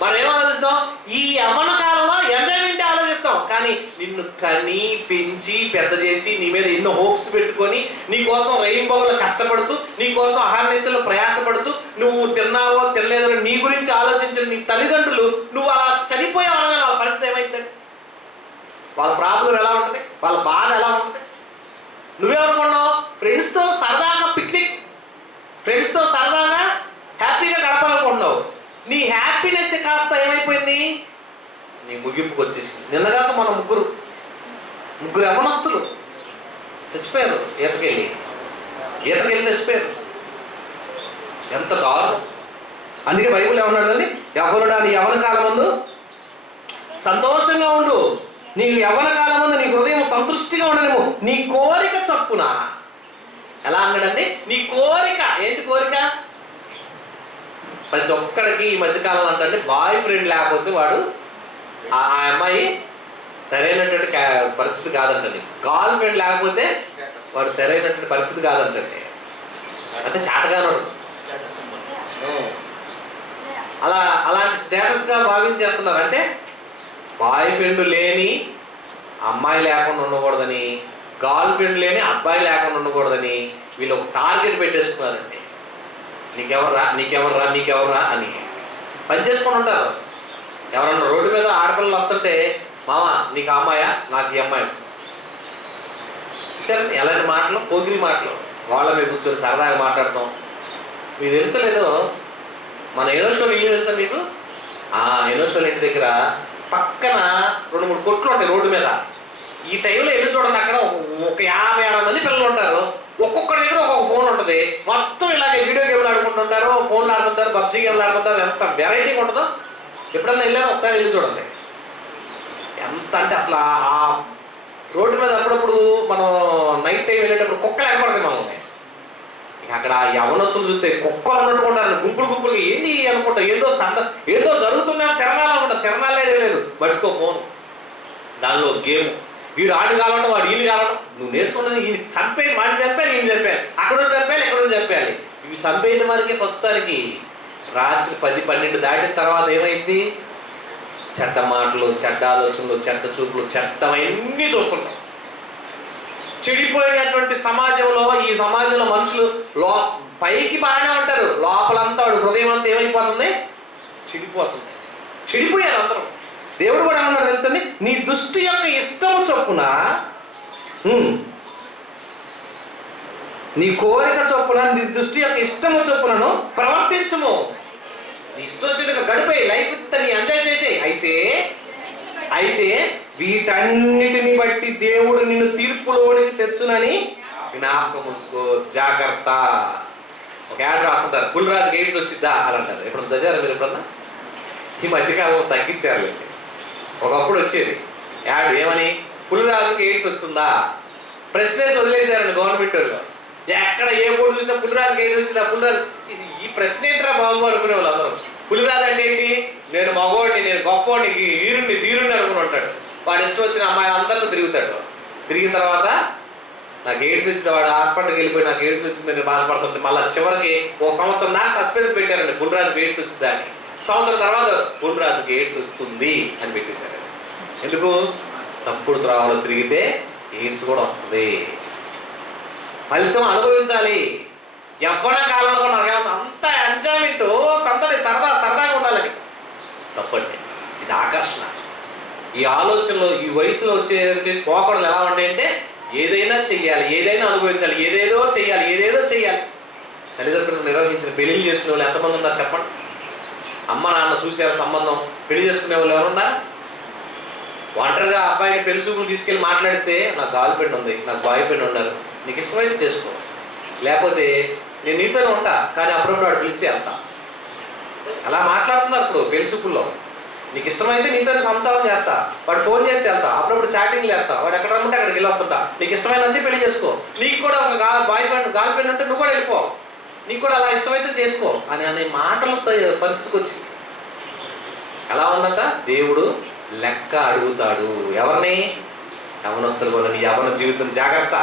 మనం ఏం ఆలోచిస్తాం? ఈ యవ్వన కాలంలో ఎంజాయ్మెంట్ ఆలోచిస్తాం. కానీ నిన్ను కని పెంచి పెద్ద చేసి నీ మీద ఎన్నో హోప్స్ పెట్టుకొని నీ కోసం రెయిన్బోలో కష్టపడుతూ, నీ కోసం అహర్నిశలు ప్రయాసపడుతూ, నువ్వు తిన్నావో తినలేదో నీ గురించి ఆలోచించిన నీ తల్లిదండ్రులు నువ్వు అలా చనిపోయావు అనగా వాళ్ళ పరిస్థితి ఏమైందండి? వాళ్ళ ప్రాబ్లం ఎలా ఉంటుంది? వాళ్ళ బాధ ఎలా ఉంటుంది? నువ్వేమనుకున్నావు? ఫ్రెండ్స్తో సరదాగా పిక్నిక్, ఫ్రెండ్స్తో సరదాగా హ్యాపీగా గడపాలనుకుంటున్నావు. నీ హ్యాపీనెస్ కాస్త ఏమైపోయింది? నీ ముగింపుకు వచ్చేసింది. నిన్నగాక మన ముగ్గురు యవ్వనస్తులు చచ్చిపోయారు. ఈతకెళ్ళి చచ్చిపోయారు. ఎంత దారుణం! అందుకే బైబిల్ ఏమన్నాడు? యవ్వనుడా నీ యవ్వన కాలం ముందు సంతోషంగా ఉండు, నీ యవ్వన కాలం ముందు నీ హృదయం సంతృష్టిగా ఉండనేమో, నీ కోరిక చప్పున. ఎలా అన్నాడండి? నీ కోరిక. ఏంటి కోరిక? ప్రతి ఒక్కడికి ఈ మధ్యకాలంలో అంటే బాయ్ ఫ్రెండ్ లేకపోతే వాడు ఆ అమ్మాయి సరైనటువంటి పరిస్థితి కాదంటండి. గర్ల్ ఫ్రెండ్ లేకపోతే వాడు సరైనటువంటి పరిస్థితి కాదంటండి. అంటే చాటగానోడు. అలాంటి స్టేటస్గా భావించేస్తున్నారు. అంటే బాయ్ ఫ్రెండ్ లేని అమ్మాయి లేకుండా ఉండకూడదని, గర్ల్ ఫ్రెండ్ లేని అబ్బాయి లేకుండా ఉండకూడదని వీళ్ళు ఒక టార్గెట్ పెట్టేసుకున్నారండి. నీకెవర్రా అని పని చేసుకొని ఉంటారు. ఎవరన్నా రోడ్డు మీద ఆడపిల్లలు వస్తుంటే, మామ నీకు అమ్మాయా, నాకు ఈ అమ్మాయి. చూసారు ఎలాంటి మాటలు? పోగిరి మాటలు. వాళ్ళ మీద కూర్చొని సరదాగా మాట్లాడతాం. మీకు తెలుసో లేదో, మన యూనివర్సిటీ ఇల్లు తెలుసా మీకు? యూనివర్సిటీ ఇంటి దగ్గర పక్కన 2-3 కొట్లు ఉంటాయి రోడ్డు మీద. ఈ టైంలో వెళ్ళి చూడండి, అక్కడ ఒక 50-60 మంది పిల్లలు ఉంటారు. ఒక్కొక్కరి దగ్గర ఒక్కొక్క ఫోన్ ఉంటుంది. మొత్తం ఇలాగే వీడియో గేమ్లు ఆడుకుంటుంటారు, ఫోన్లు ఆడుతుంటారు, పబ్జీ గేమ్లు ఆడుతుంటారు. ఎంత వెరైటీగా ఉంటుందో. ఎప్పుడన్నా వెళ్ళారో ఒకసారి వెళ్ళి చూడండి. ఎంత అంటే అసలు ఆ రోడ్డు మీద అప్పుడప్పుడు మనం నైట్ టైం వెళ్ళేటప్పుడు కుక్కలు ఏర్పడతాయి మనల్ని. అక్కడ యవనస్తులు చూస్తే కుక్కలు ఉన్నట్టుకుంటారు, గుంపులు ఏంటి అనుకుంటా, ఏదో జరుగుతున్నా తిరణాలు అనుకుంటా. తిరణాలే లేదు, బట్సుకో ఫోన్, దానిలో గేమ్. వీడు ఆడు కావాలంటే వాడు వీళ్ళు కావాలంటే, నువ్వు నేర్చుకున్నది ఈ చంపేది, వాడిని చంపేయాలి, ఈయన చంపేయాలి, అక్కడ చంపేయాలి, ఎక్కడో చంపేయాలి. ఇవి చంపేయడం వరకే ప్రస్తుతానికి. రాత్రి 10-12 దాటిన తర్వాత ఏమైంది? చెడ్డ మాటలు, చెడ్డ ఆలోచనలు, చెడ్డ చూపులు, చెడ్డమన్నీ చూస్తుంటాం. చెడిపోయినటువంటి సమాజంలో, ఈ సమాజంలో మనుషులు పైకి బాగానే ఉంటారు, లోపలంతా వాడు హృదయం అంతా ఏమైపోతుంది? చెడిపోతుంది. చెడిపోయారు అందరూ. దేవుడు కూడా ఏమన్నాడు తెలుసండి? నీ దృష్టి యొక్క ఇష్టము చొప్పున, నీ కోరిక చొప్పున, నీ దృష్టి యొక్క ఇష్టము చొప్పునను ప్రవర్తించము. నీ ఇష్టం వచ్చినట్టుగా గడిపే లైఫ్ నీ ఎంజాయ్ చేసేయి. అయితే వీటన్నిటిని బట్టి దేవుడు నిన్ను తీర్పులోనికి తెచ్చునని జ్ఞాపకం ఉంచుకో, జాగ్రత్త. ఒక యాడ్ రాస్తుంటారు, పులిరాజు గేట్స్ వచ్చిద్దా అని అంటారు. ఎప్పుడు చదివారు మీరు? ఎప్పుడన్నా? ఈ మధ్యకాలం తగ్గించారు. ఒకప్పుడు వచ్చేది యాడ్, ఏమని? పులిరాజుకి ఎయిడ్స్ వస్తుందా? ప్రశ్నేసి వదిలేశారండి గవర్నమెంట్ వాళ్ళు. ఎక్కడ ఏ బోర్డు చూసినా పులిరాజుకి ఎయిడ్స్ వచ్చిందా, పులిరాజు. ఈ ప్రశ్న ఏంటరా బాబు అనుకునే వాళ్ళు అందరూ. పులిరాజు అంటే ఏంటి? నేను మగవాడిని, నేను గొప్పవాడిని, ధీరుణ్ణి అనుకుని ఉంటాడు. వాడు ఇష్టం వచ్చిన అమ్మాయి అందరితో తిరుగుతాడు. తిరిగిన తర్వాత నాకు ఎయిడ్స్ వచ్చింది, వాడు హాస్పిటల్కి వెళ్ళిపోయి నాకు ఎయిడ్స్ వచ్చిందని బాధపడుతుంటే మళ్ళీ చివరికి ఒక సంవత్సరం దాకా సస్పెన్స్ పెట్టారండి, పులిరాజుకి ఎయిడ్స్ వచ్చిందా అని. సంవత్సరం తర్వాత పులిరాజుకి ఎయిడ్స్ వస్తుంది అని పెట్టేశారు. ఎందుకు? తప్పుడు త్రావలో తిరిగితే ఎయిడ్స్ కూడా వస్తుంది. ఫలితం అనుభవించాలి. యవ్వన కాలంలో మనకేమన్నా అంత ఎంజాయ్మెంట్, సంతడి, సరదాగా ఉండాలని. తప్పండి. ఇది ఆకర్షణ. ఈ ఆలోచనలు ఈ వయసులో వచ్చే పోకడలు ఎలా ఉంటాయంటే ఏదైనా చెయ్యాలి, ఏదైనా అనుభవించాలి, ఏదేదో చెయ్యాలి. తల్లిదండ్రులు నిర్వహించిన పెళ్లి చేసుకునే వాళ్ళు ఎంతమంది ఉన్నారు చెప్పండి? అమ్మ నాన్న చూసారు సంబంధం, పెళ్లి చేసుకునే వాళ్ళు ఎవరున్నా? ఒంటరిగా అబ్బాయిని పెళ్లి చూపులు తీసుకెళ్ళి మాట్లాడితే నాకు గర్ల్ ఫ్రెండ్ ఉంది, నాకు బాయ్ ఫ్రెండ్ ఉన్నారు, నీకు ఇష్టమైతే చేసుకో, లేకపోతే నేను నీతోనే ఉంటా కానీ అప్పుడప్పుడు వాడు పిలిస్తే వెళ్తా. అలా మాట్లాడుతున్నారు ఇప్పుడు పెళ్లి చూపుల్లో. నీకు ఇష్టమైతే నీతోనే సంసారం చేస్తా, వాడు ఫోన్ చేస్తే వెళ్తా, అప్పుడప్పుడు చాటింగ్లు చేస్తా, వాడు ఎక్కడ రమ్మంటే అక్కడికి వెళ్ళొస్తుంటా, నీకు ఇష్టమైనంతే పెళ్లి చేసుకో, నీకు కూడా ఒక బాయ్ ఫ్రెండ్ గర్ల్ ఫ్రెండ్ ఉంటే నువ్వు కూడా వెళ్ళిపో, నీకు కూడా అలా ఇష్టమైతే చేసుకో అనే మాటలు పరిస్థితికి వచ్చి ఎలా ఉందంట? దేవుడు లెక్క అడుగుతాడు. ఎవరిని? యవనస్తులుగా ఉండు. నీ యవన జీవితం జాగ్రత్త.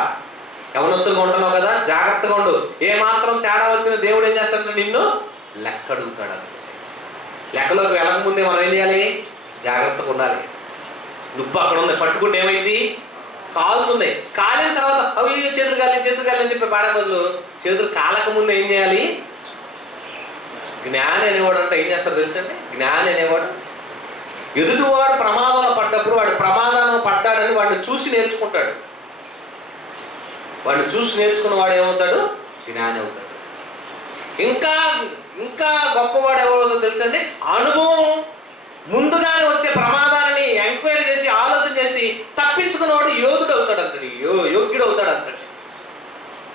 యవనస్తులుగా ఉంటున్నావు కదా, జాగ్రత్తగా ఉండు. ఏమాత్రం తేడా వచ్చిన దేవుడు ఏం చేస్తాడంటే నిన్ను లెక్క అడుగుతాడు. లెక్కలోకి వెళ్ళక ముందే మనం ఏం చేయాలి? జాగ్రత్తగా ఉండాలి. నువ్వు అక్కడ ఉంది పట్టుకుంటే ఏమైంది? కాలుతుంది. కాలిన తర్వాత అవి చేతులు కాలని చెప్పి పాడే బదులు చేతులు కాలక ముందు ఏం చేయాలి? జ్ఞాని అనేవాడు అంటే ఏం చేస్తాడు తెలుసండి? జ్ఞాని అనేవాడు ఎదుటివాడు ప్రమాదంలో పడ్డప్పుడు వాడు ప్రమాదంలో పడ్డాడని వాడిని చూసి నేర్చుకుంటాడు. వాడిని చూసి నేర్చుకున్న వాడు ఏమవుతాడు? జ్ఞాని అవుతాడు. ఇంకా గొప్పవాడు ఎవరవుతుందో తెలుసండి? అనుభవం ముందుగానే వచ్చే ప్రమాదాన్ని ఎంక్వైరీ చేసి ఆలోచన చేసి తప్పించుకున్నవాడు యోధుడు అవుతాడు అంటాడు, యోగ్యుడు అవుతాడు అంటాడు.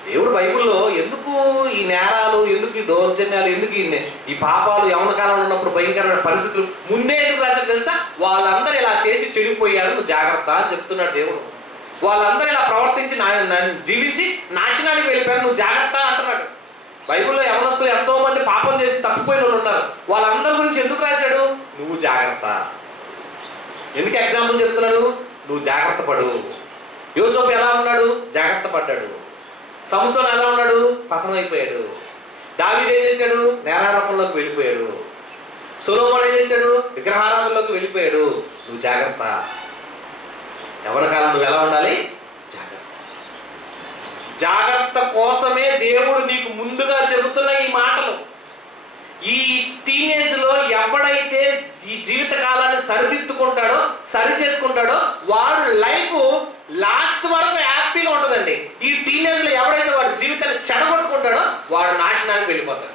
దేవుడు బైబిల్లో ఎందుకు ఈ నేరాలు, ఎందుకు ఈ దౌర్జన్యాలు, ఎందుకు ఈ పాపాలు యవన కాలంలో ఉన్నప్పుడు భయంకరమైన పరిస్థితులు ముందే ఎందుకు రాశారు తెలుసా? వాళ్ళందరూ ఇలా చేసి చెడిపోయారు, నువ్వు జాగ్రత్త అని చెప్తున్నాడు దేవుడు. వాళ్ళందరూ ఇలా ప్రవర్తించి జీవించి నాశనానికి వెళ్ళిపోయారు, నువ్వు జాగ్రత్త అంటున్నాడు. బైబిల్లో యవనస్తులు ఎంతో మంది పాపం చేసి తప్పిపోయిన వాళ్ళు ఉన్నారు. వాళ్ళందరి గురించి ఎందుకు రాశాడు? నువ్వు జాగ్రత్త. ఎందుకు ఎగ్జాంపుల్ చెప్తున్నాడు? నువ్వు జాగ్రత్త పడు. యోసేపు ఎలా ఉన్నాడు? జాగ్రత్త పడ్డాడు. సంసోను ఎలా ఉన్నాడు? పతనం అయిపోయాడు. దావీదు ఏం చేశాడు? నేరారోపణలోకి వెళ్ళిపోయాడు. సొలొమోను ఏం చేశాడు? విగ్రహారాధనలోకి వెళ్ళిపోయాడు. నువ్వు జాగ్రత్త. ఎవరి కాలం నువ్వు ఎలా ఉండాలి? జాగ్రత్త కోసమే దేవుడు నీకు ముందుగా చెబుతున్న ఈ మాటలు. ఈ టీనేజ్లో ఎవడైతే ఈ జీవిత కాలాన్ని సరిదిద్దుకుంటాడో, సరి చేసుకుంటాడో వాడు లైఫ్ లాస్ట్ వరకు హ్యాపీగా ఉంటుందండి. ఈ టీనేజ్లో ఎవడైతే వాడి జీవితాన్ని చెడగొట్టుకుంటాడో వాడు నాశనానికి వెళ్ళిపోతాడు.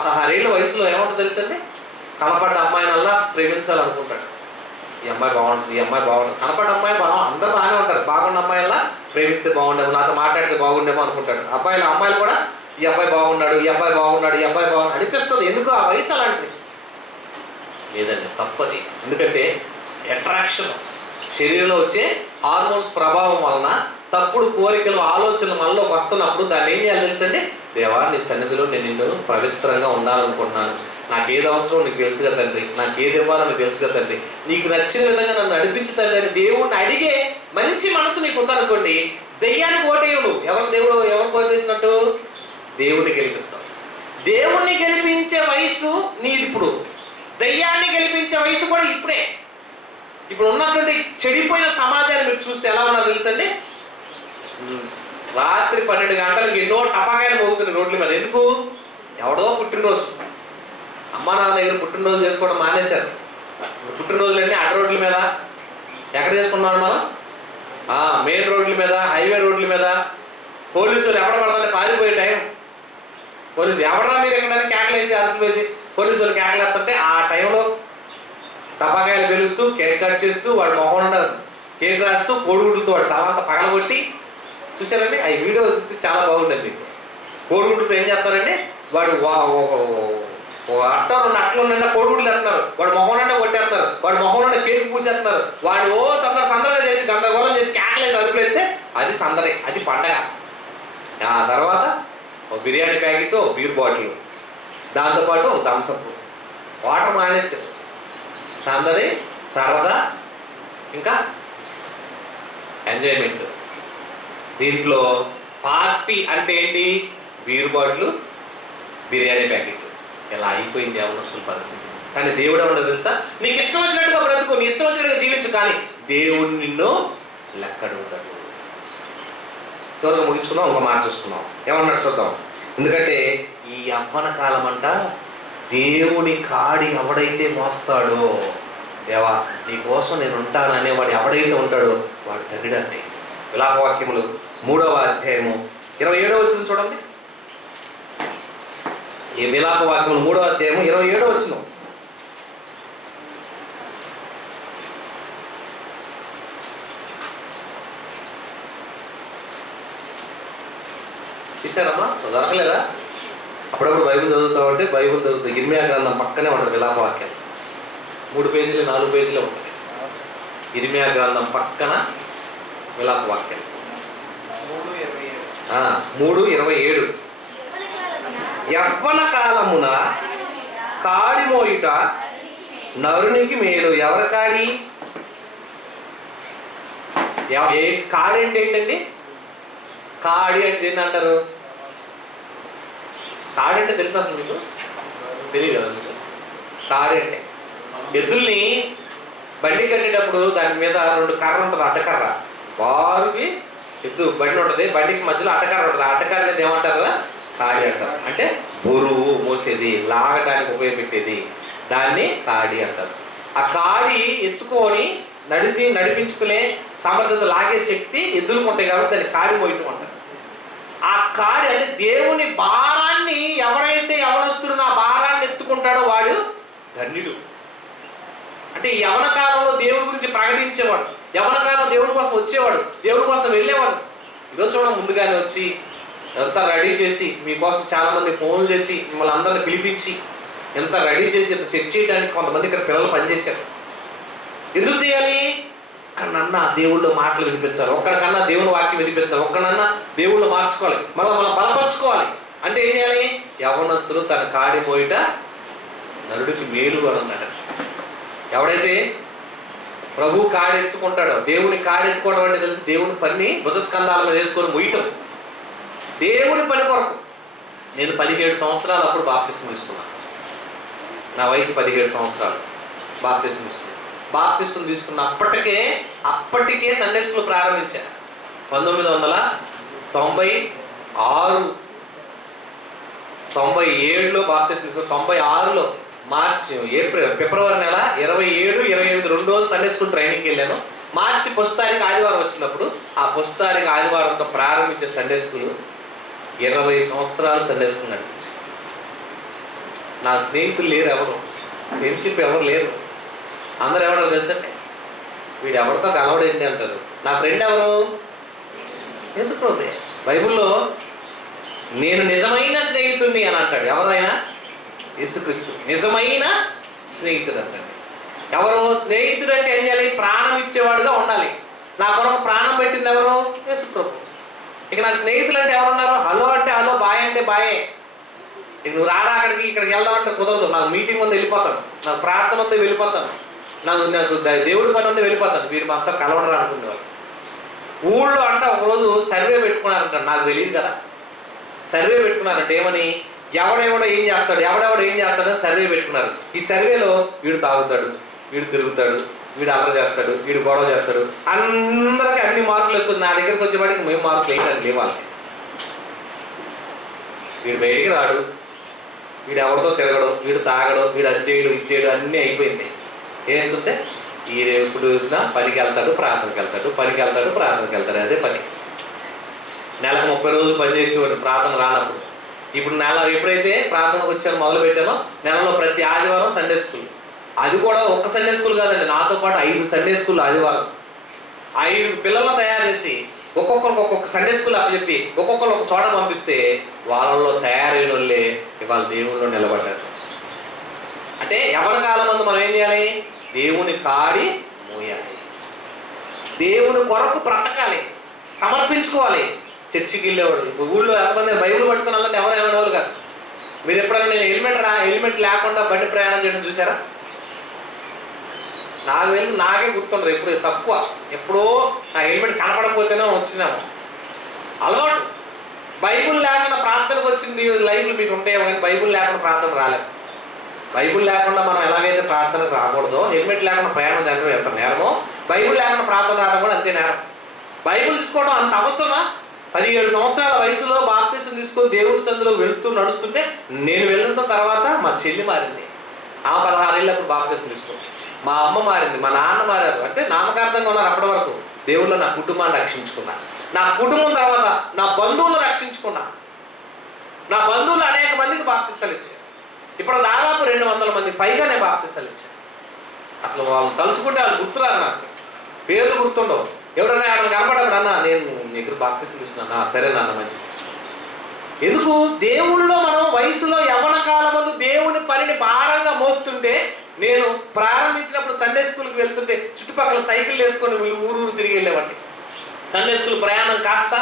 16 ఏళ్ళ వయసులో ఏమంటుందో తెలుసండి? కనపడ్డ అమ్మాయినల్లా ప్రేమించాలనుకుంటాడు. ఈ అమ్మాయి బాగుంటుంది, ఈ అమ్మాయి బాగుంటుంది. కనపడ్డ అమ్మాయి అందరూ బాగానే ఉంటారు. బాగున్న అమ్మాయిలా ప్రేమిస్తే బాగుండేమో, నాతో మాట్లాడితే బాగుండేమో అనుకుంటాడు. అమ్మాయిలు కూడా ఈ అబ్బాయి బాగున్నాడు, ఈ అబ్బాయి బాగున్నాడు, ఈ అబ్బాయి బాగున్నాడు అనిపిస్తుంది. ఎందుకు? ఆ వయసు అలాంటిది. లేదండి, తప్పది. ఎందుకంటే అట్రాక్షన్, శరీరంలో వచ్చే హార్మోన్స్ ప్రభావం వలన తప్పుడు కోరికలు, ఆలోచనలు మనలో వస్తున్నప్పుడు దాన్ని ఏం చేయాలి తెలుసండి? దేవా, నీ సన్నిధిలో నేను నిన్ను పవిత్రంగా ఉండాలనుకుంటున్నాను, నాకు ఏది అవసరం నీకు తెలుసుగా తండ్రి, నాకు ఏది ఇవ్వాలో నీకు తెలుసుగా తండ్రి, నీకు నచ్చిన విధంగా నన్ను నడిపించు తండ్రి అని దేవుడిని అడిగే మంచి మనసు నీకు ఉందనుకోండి, దెయ్యానికి ఓటేయవు. ఎవరికి ఓటేసినట్టు? దేవుడిని గెలిపిస్తావు. దేవుణ్ణి గెలిపించే వయసు నీది ఇప్పుడు. దెయ్యాన్ని గెలిపించే వయసు కూడా ఇప్పుడే. ఇప్పుడు ఉన్నటువంటి చెడిపోయిన సమాజాన్ని మీరు చూస్తే ఎలా ఉన్నారు తెలుసండి? రాత్రి 12 గంటలకు ఎన్నో టపాకాయలు మోగుతున్నాయి రోడ్ల మీద. ఎందుకు? ఎవడో పుట్టినరోజు. అమ్మా నాన్న దగ్గర పుట్టినరోజు చేసుకోవడం మానేశారు. పుట్టినరోజులన్నీ అడ్డ రోడ్ల మీద. ఎక్కడ చేసుకున్నాడు మనం? మెయిన్ రోడ్ల మీద, హైవే రోడ్ల మీద. పోలీసులు ఎక్కడ పడతానే పారిపోయే టైం. పోలీసు ఎవడరా మీరు ఎక్కడ కేకలేసి అరెస్ట్ వేసి పోలీసులు కేకలేస్తుంటే ఆ టైంలో టపాకాయలు పెలుస్తూ కేక్ కట్ చేస్తూ వాడు మొహం కేక్ రాస్తూ కోడిగుడ్లతో వాడు తలంతా పగలగొట్టి చూసారండి. ఆ వీడియో చాలా బాగుంటుంది మీకు. కోడిగుడ్లతో ఏం చేస్తారండి, వాడు అట్ట 2 అట్లు నిండా కోడిగుడ్లు తెస్తున్నారు, వాడు మొహం నిండా కొట్టేస్తారు, వాడు మొహం నిండా కేక్ పూసేస్తున్నారు, వాడు సందడిగా చేసి గందరగోళం చేసి కేకలేసి అదుపులేస్తే అది సందడి, అది పండగ. ఆ తర్వాత ఒక బిర్యానీ ప్యాకెట్, బీర్ బాటిల్, దాంతోపాటు థమ్సప్, వాటర్ మానేస్తారు. సందడి, సరదా, ఇంకా ఎంజాయ్మెంట్. దీంట్లో పార్టీ అంటే ఏంటి? Beer bottle, biryani packet. ఇలా అయిపోయింది యవనస్తుల పరిస్థితి. కానీ దేవుడు ఏమన్నా తెలుసా? నీకు ఇష్టం వచ్చినట్టుగా బ్రతుకు, నీ ఇష్టం వచ్చినట్టుగా జీవించు, కానీ దేవుడు నిన్ను లెక్కడుగుతాడు. చివరిగా ముగించుకున్నాం, ఒక మాట చూసుకున్నాం. ఏమన్నట్టు చూద్దాం. ఎందుకంటే ఈ యవ్వన కాలం అంట దేవుని కాడి ఎవడైతే మోస్తాడో, దేవా నీ కోసం నేను ఉంటాను అనేవాడు ఎవడైతే ఉంటాడో వాడు ధన్యుడండి. విలాపవాక్యములు 3వ అధ్యాయము 27వ వచనం చూడండి. ఈ విలాపవాక్యములు 3వ అధ్యాయము 27వ వచనం. ఇచ్చారమ్మా? దొరకలేదా? అప్పుడప్పుడు బైబిల్ చదువుతామంటే బైబిల్ చదువుతాం. ఇర్మియా గ్రంథం పక్కనే ఉంటుంది విలాపవాక్యం. 3 పేజీలు 4 పేజీలు ఉంటుంది. ఇర్మియా గ్రంథం పక్కన విలాపవాక్యం 3:27. యవ్వన కాలమున కాడి మోయుట నరునికి మేలు. ఎవరి కాడి? కాడి అంటే ఏంటండి? కాడి అంటే ఏంటి అంటారు? కాడి అంటే తెలుసా అసలు మీకు? తెలియదు కదా మీకు? కాడి అంటే ఎద్దుల్ని బండి కట్టేటప్పుడు దాని మీద 2 కర్ర ఉంటుంది, అడ్డకర్ర. వారికి ఎద్దు బండి ఉంటుంది, బండికి మధ్యలో అడ్డకర్ర ఉంటుంది. అడ్డకర్ర అనేది ఏమంటారు? కాడి అంటారు. అంటే బరువు మోసేది, లాగడానికి ఉపయోగపెట్టేది, దాన్ని కాడి అంటారు. ఆ కాడి ఎత్తుకొని నడిపించుకునే సమర్థత, లాగే శక్తి ఎద్దులకు ఉంటాయి కాబట్టి దాన్ని కాడి మోయటం అంటారు. ఆ కాడి అంటే దేవుని భారాన్ని ఎవరైతే యవనస్తుడు నా భారాన్ని ఎత్తుకుంటాడో వాడు ధన్యుడు. అంటే ఈ యవన కాలంలో దేవుడి గురించి ప్రకటించేవాడు, యవన కాలం దేవుడి కోసం వచ్చేవాడు, దేవుడి కోసం వెళ్ళేవాడు. ఈరోజు చూడ ముందుగానే వచ్చి ఎంత రెడీ చేసి మీకోసం చాలామంది ఫోన్లు చేసి మిమ్మల్ని అందరిని పిలిపించి ఎంత రెడీ చేసి ఎంత సెట్ చేయడానికి కొంతమంది ఇక్కడ పిల్లలు పనిచేశారు. ఎందుకు చేయాలి? ఒక్కడన్నా దేవుళ్ళు మాటలు వినిపించాలి, ఒక్కడికన్నా దేవుని వాక్యం వినిపించాలి, ఒక్కడన్నా దేవుళ్ళు మార్చుకోవాలి, మనం బలపరచుకోవాలి. అంటే ఏం చేయాలి? యవనస్తులు తన కాడి పోయిట నరుడికి మేలు అని అన్నాడు. ఎవడైతే ప్రభు కాడి ఎత్తుకుంటాడో, దేవుని కాడి ఎత్తుకోవడం అంటే తెలిసి దేవుని పని భుజస్కంధాల మీద వేసుకొని మొయ్యటం, దేవుని పని కొరకు. నేను 17 సంవత్సరాలు అప్పుడు బాప్తిస్మం తీసుకున్నాను. నా వయసు 17 సంవత్సరాలు. బాప్తిస్మం తీసుకున్నాను. బాప్తిస్మం తీసుకున్న అప్పటికే సండే స్కూల్ ప్రారంభించాను. 1996 97లో బాప్తిస్మం తీసుకున్నాను. 96లో ఫిబ్రవరి నెల 27, 28 2 రోజులు సండే స్కూల్ ట్రైనింగ్కి వెళ్ళాను. మార్చి 1వ తారీఖు ఆదివారం వచ్చినప్పుడు ఆ 1వ తారీఖు ఆదివారంతో ప్రారంభించే సండే స్కూల్ 20 సంవత్సరాలు సండే స్కూల్ నడిపించింది. నాకు స్నేహితులు లేరు, ఎవరు ఫ్రెండ్షిప్ ఎవరు లేరు. అందరు ఎవరో తెలుసండి, వీడు ఎవరితో కలవడేంటి అంటారు. నా ఫ్రెండ్ ఎవరు? యేసుప్రభువే. బైబిల్లో నేను నిజమైన స్నేహితుడిని అని అంటాడు. ఎవరైనా? యేసుక్రీస్తు నిజమైన స్నేహితుడు అంటాడు. ఎవరు స్నేహితుడు అంటే ఏం చేయాలి? ప్రాణం ఇచ్చేవాడుగా ఉండాలి. నా కొరకు ప్రాణం పెట్టింది ఎవరు? యేసుప్రభు. ఇక నాకు స్నేహితులు అంటే ఎవరున్నారు? హలో అంటే హలో, బాయ్ అంటే బాయే. ఇక నువ్వు రారా ఇక్కడికి వెళ్దామంటే కుదరదు. నాకు మీటింగ్ ఉంది వెళ్ళిపోతాను, నాకు ప్రార్థన ఉంది వెళ్ళిపోతాను, నాకు దేవుడి పని ఉంది వెళ్ళిపోతాను. వీరు అంతా కలవడరు అనుకునేవారు. ఊళ్ళో అంటే ఒకరోజు సర్వే పెట్టుకున్నారంట, నాకు తెలియదు కదా. సర్వే పెట్టుకున్నారంటే ఏమని? ఎవడెవడో ఏం చేస్తాడు అని సర్వే పెట్టుకున్నారు. ఈ సర్వేలో వీడు తాగుతాడు, వీడు తిరుగుతాడు, వీడు అల్లరి చేస్తాడు, వీడు గొడవ చేస్తాడు, అందరికీ అన్ని మార్కులు వేసుకుంది. నా దగ్గరికి వచ్చేవాడికి మేము మార్కులు వేసాను లేవు వాళ్ళకి. వీడు బయటికి రాడు, వీడు ఎవరితో తిరగడు, వీడు తాగడు, వీడు అది చేయడు, ఇది చేయడు, అన్నీ అయిపోయింది. వేస్తుంటే ఈ ఎప్పుడు చూసినా పనికి వెళ్తాడు, ప్రార్థనకి వెళ్తాడు, పనికి వెళ్తాడు, ప్రార్థనకి వెళ్తాడు, అదే పని. నెలకు 30 రోజులు పని చేసేవాడు ప్రార్థన రానప్పుడు. ఇప్పుడు నెల ఎప్పుడైతే ప్రార్థనకు వచ్చాను మొదలు పెట్టానో నెలలో ప్రతి ఆదివారం సండే స్కూల్. అది కూడా ఒక్క సండే స్కూల్ కాదండి, నాతో పాటు 5 సండే స్కూల్ ఆదివారం. 5 పిల్లలను తయారు చేసి ఒక్కొక్కరికి ఒక్కొక్క సండే స్కూల్ అప్పచెప్పి ఒక్కొక్కరు ఒక చోట పంపిస్తే వాళ్ళలో తయారైన వాళ్ళే ఇవాళ దేవుళ్ళు నిలబడ్డారు. అంటే ఎవరి కాలం ముందు మనం ఏం చేయాలి? దేవుని కాడి మోయాలి, దేవుని కొరకు బ్రతకాలి, సమర్పించుకోవాలి. చర్చికి వెళ్ళేవాడు ఊళ్ళో ఎంతమంది బైబిల్ పట్టుకుని అందరినీ ఎవరు ఏమనేవాళ్ళు కాదు. మీరు ఎప్పుడైనా నేను హెల్మెట్ లేకుండా బండి ప్రయాణం చేయడం చూసారా? నాకు తెలిసి నాకే గుర్తుండదు, ఎప్పుడు తక్కువ, ఎప్పుడో నా హెల్మెట్ కనపడకపోతేనే వచ్చినాము. అలవాటు. బైబిల్ లేకుండా ప్రార్థనకు వచ్చింది లైఫ్లు మీకు ఉంటాయేమో, కానీ బైబిల్ లేకుండా ప్రార్థన రాలేదు. బైబిల్ లేకుండా మనం ఎలాగైతే ప్రార్థనకు రాకూడదో, హెల్మెట్ లేకుండా ప్రయాణం చేయడం ఎంత నేరమో, బైబిల్ లేకుండా ప్రార్థన రావడం కూడా అంతే నేరం. బైబిల్ తీసుకోవడం అంత అవసరమా? 17 సంవత్సరాల వయసులో బాప్తిసం తీసుకొని దేవుని సందులో వెళుతూ నడుస్తుంటే నేను వెళ్ళిన తర్వాత మా చెల్లి మారింది. 16 ఏళ్ళప్పుడు బాప్తిసం తీసుకుంది. మా అమ్మ మారింది, మా నాన్న మారారు. అంటే నామకార్థంగా ఉన్నారు అప్పటి వరకు. దేవుళ్ళు నా కుటుంబాన్ని రక్షించుకున్నా, నా కుటుంబం తర్వాత నా బంధువులను రక్షించుకున్నా. నా బంధువులు అనేక మందికి బాప్తిసాలు ఇచ్చారు. ఇప్పుడు దాదాపు 200 మంది పైగానే బాప్తిసాలు ఇచ్చారు. అసలు వాళ్ళు తలుచుకుంటే వాళ్ళు గుర్తురారు, నాకు పేర్లు గుర్తుండవు. ఎవరైనా ఆయన కనపడప్పుడు అన్న నేను నీకు బాప్తిసం ఇస్తున్నాను, సరే నాన్న మంచిది. ఎందుకు? దేవుళ్ళో మనం వయసులో యవ్వన కాలం ముందు దేవుని పనిని భారంగా మోస్తుంటే, నేను ప్రారంభించినప్పుడు సండే స్కూల్కి వెళ్తుంటే చుట్టుపక్కల సైకిల్ వేసుకొని ఊరు తిరిగి వెళ్ళేవాడిని. సండే స్కూల్ ప్రయాణం కాస్త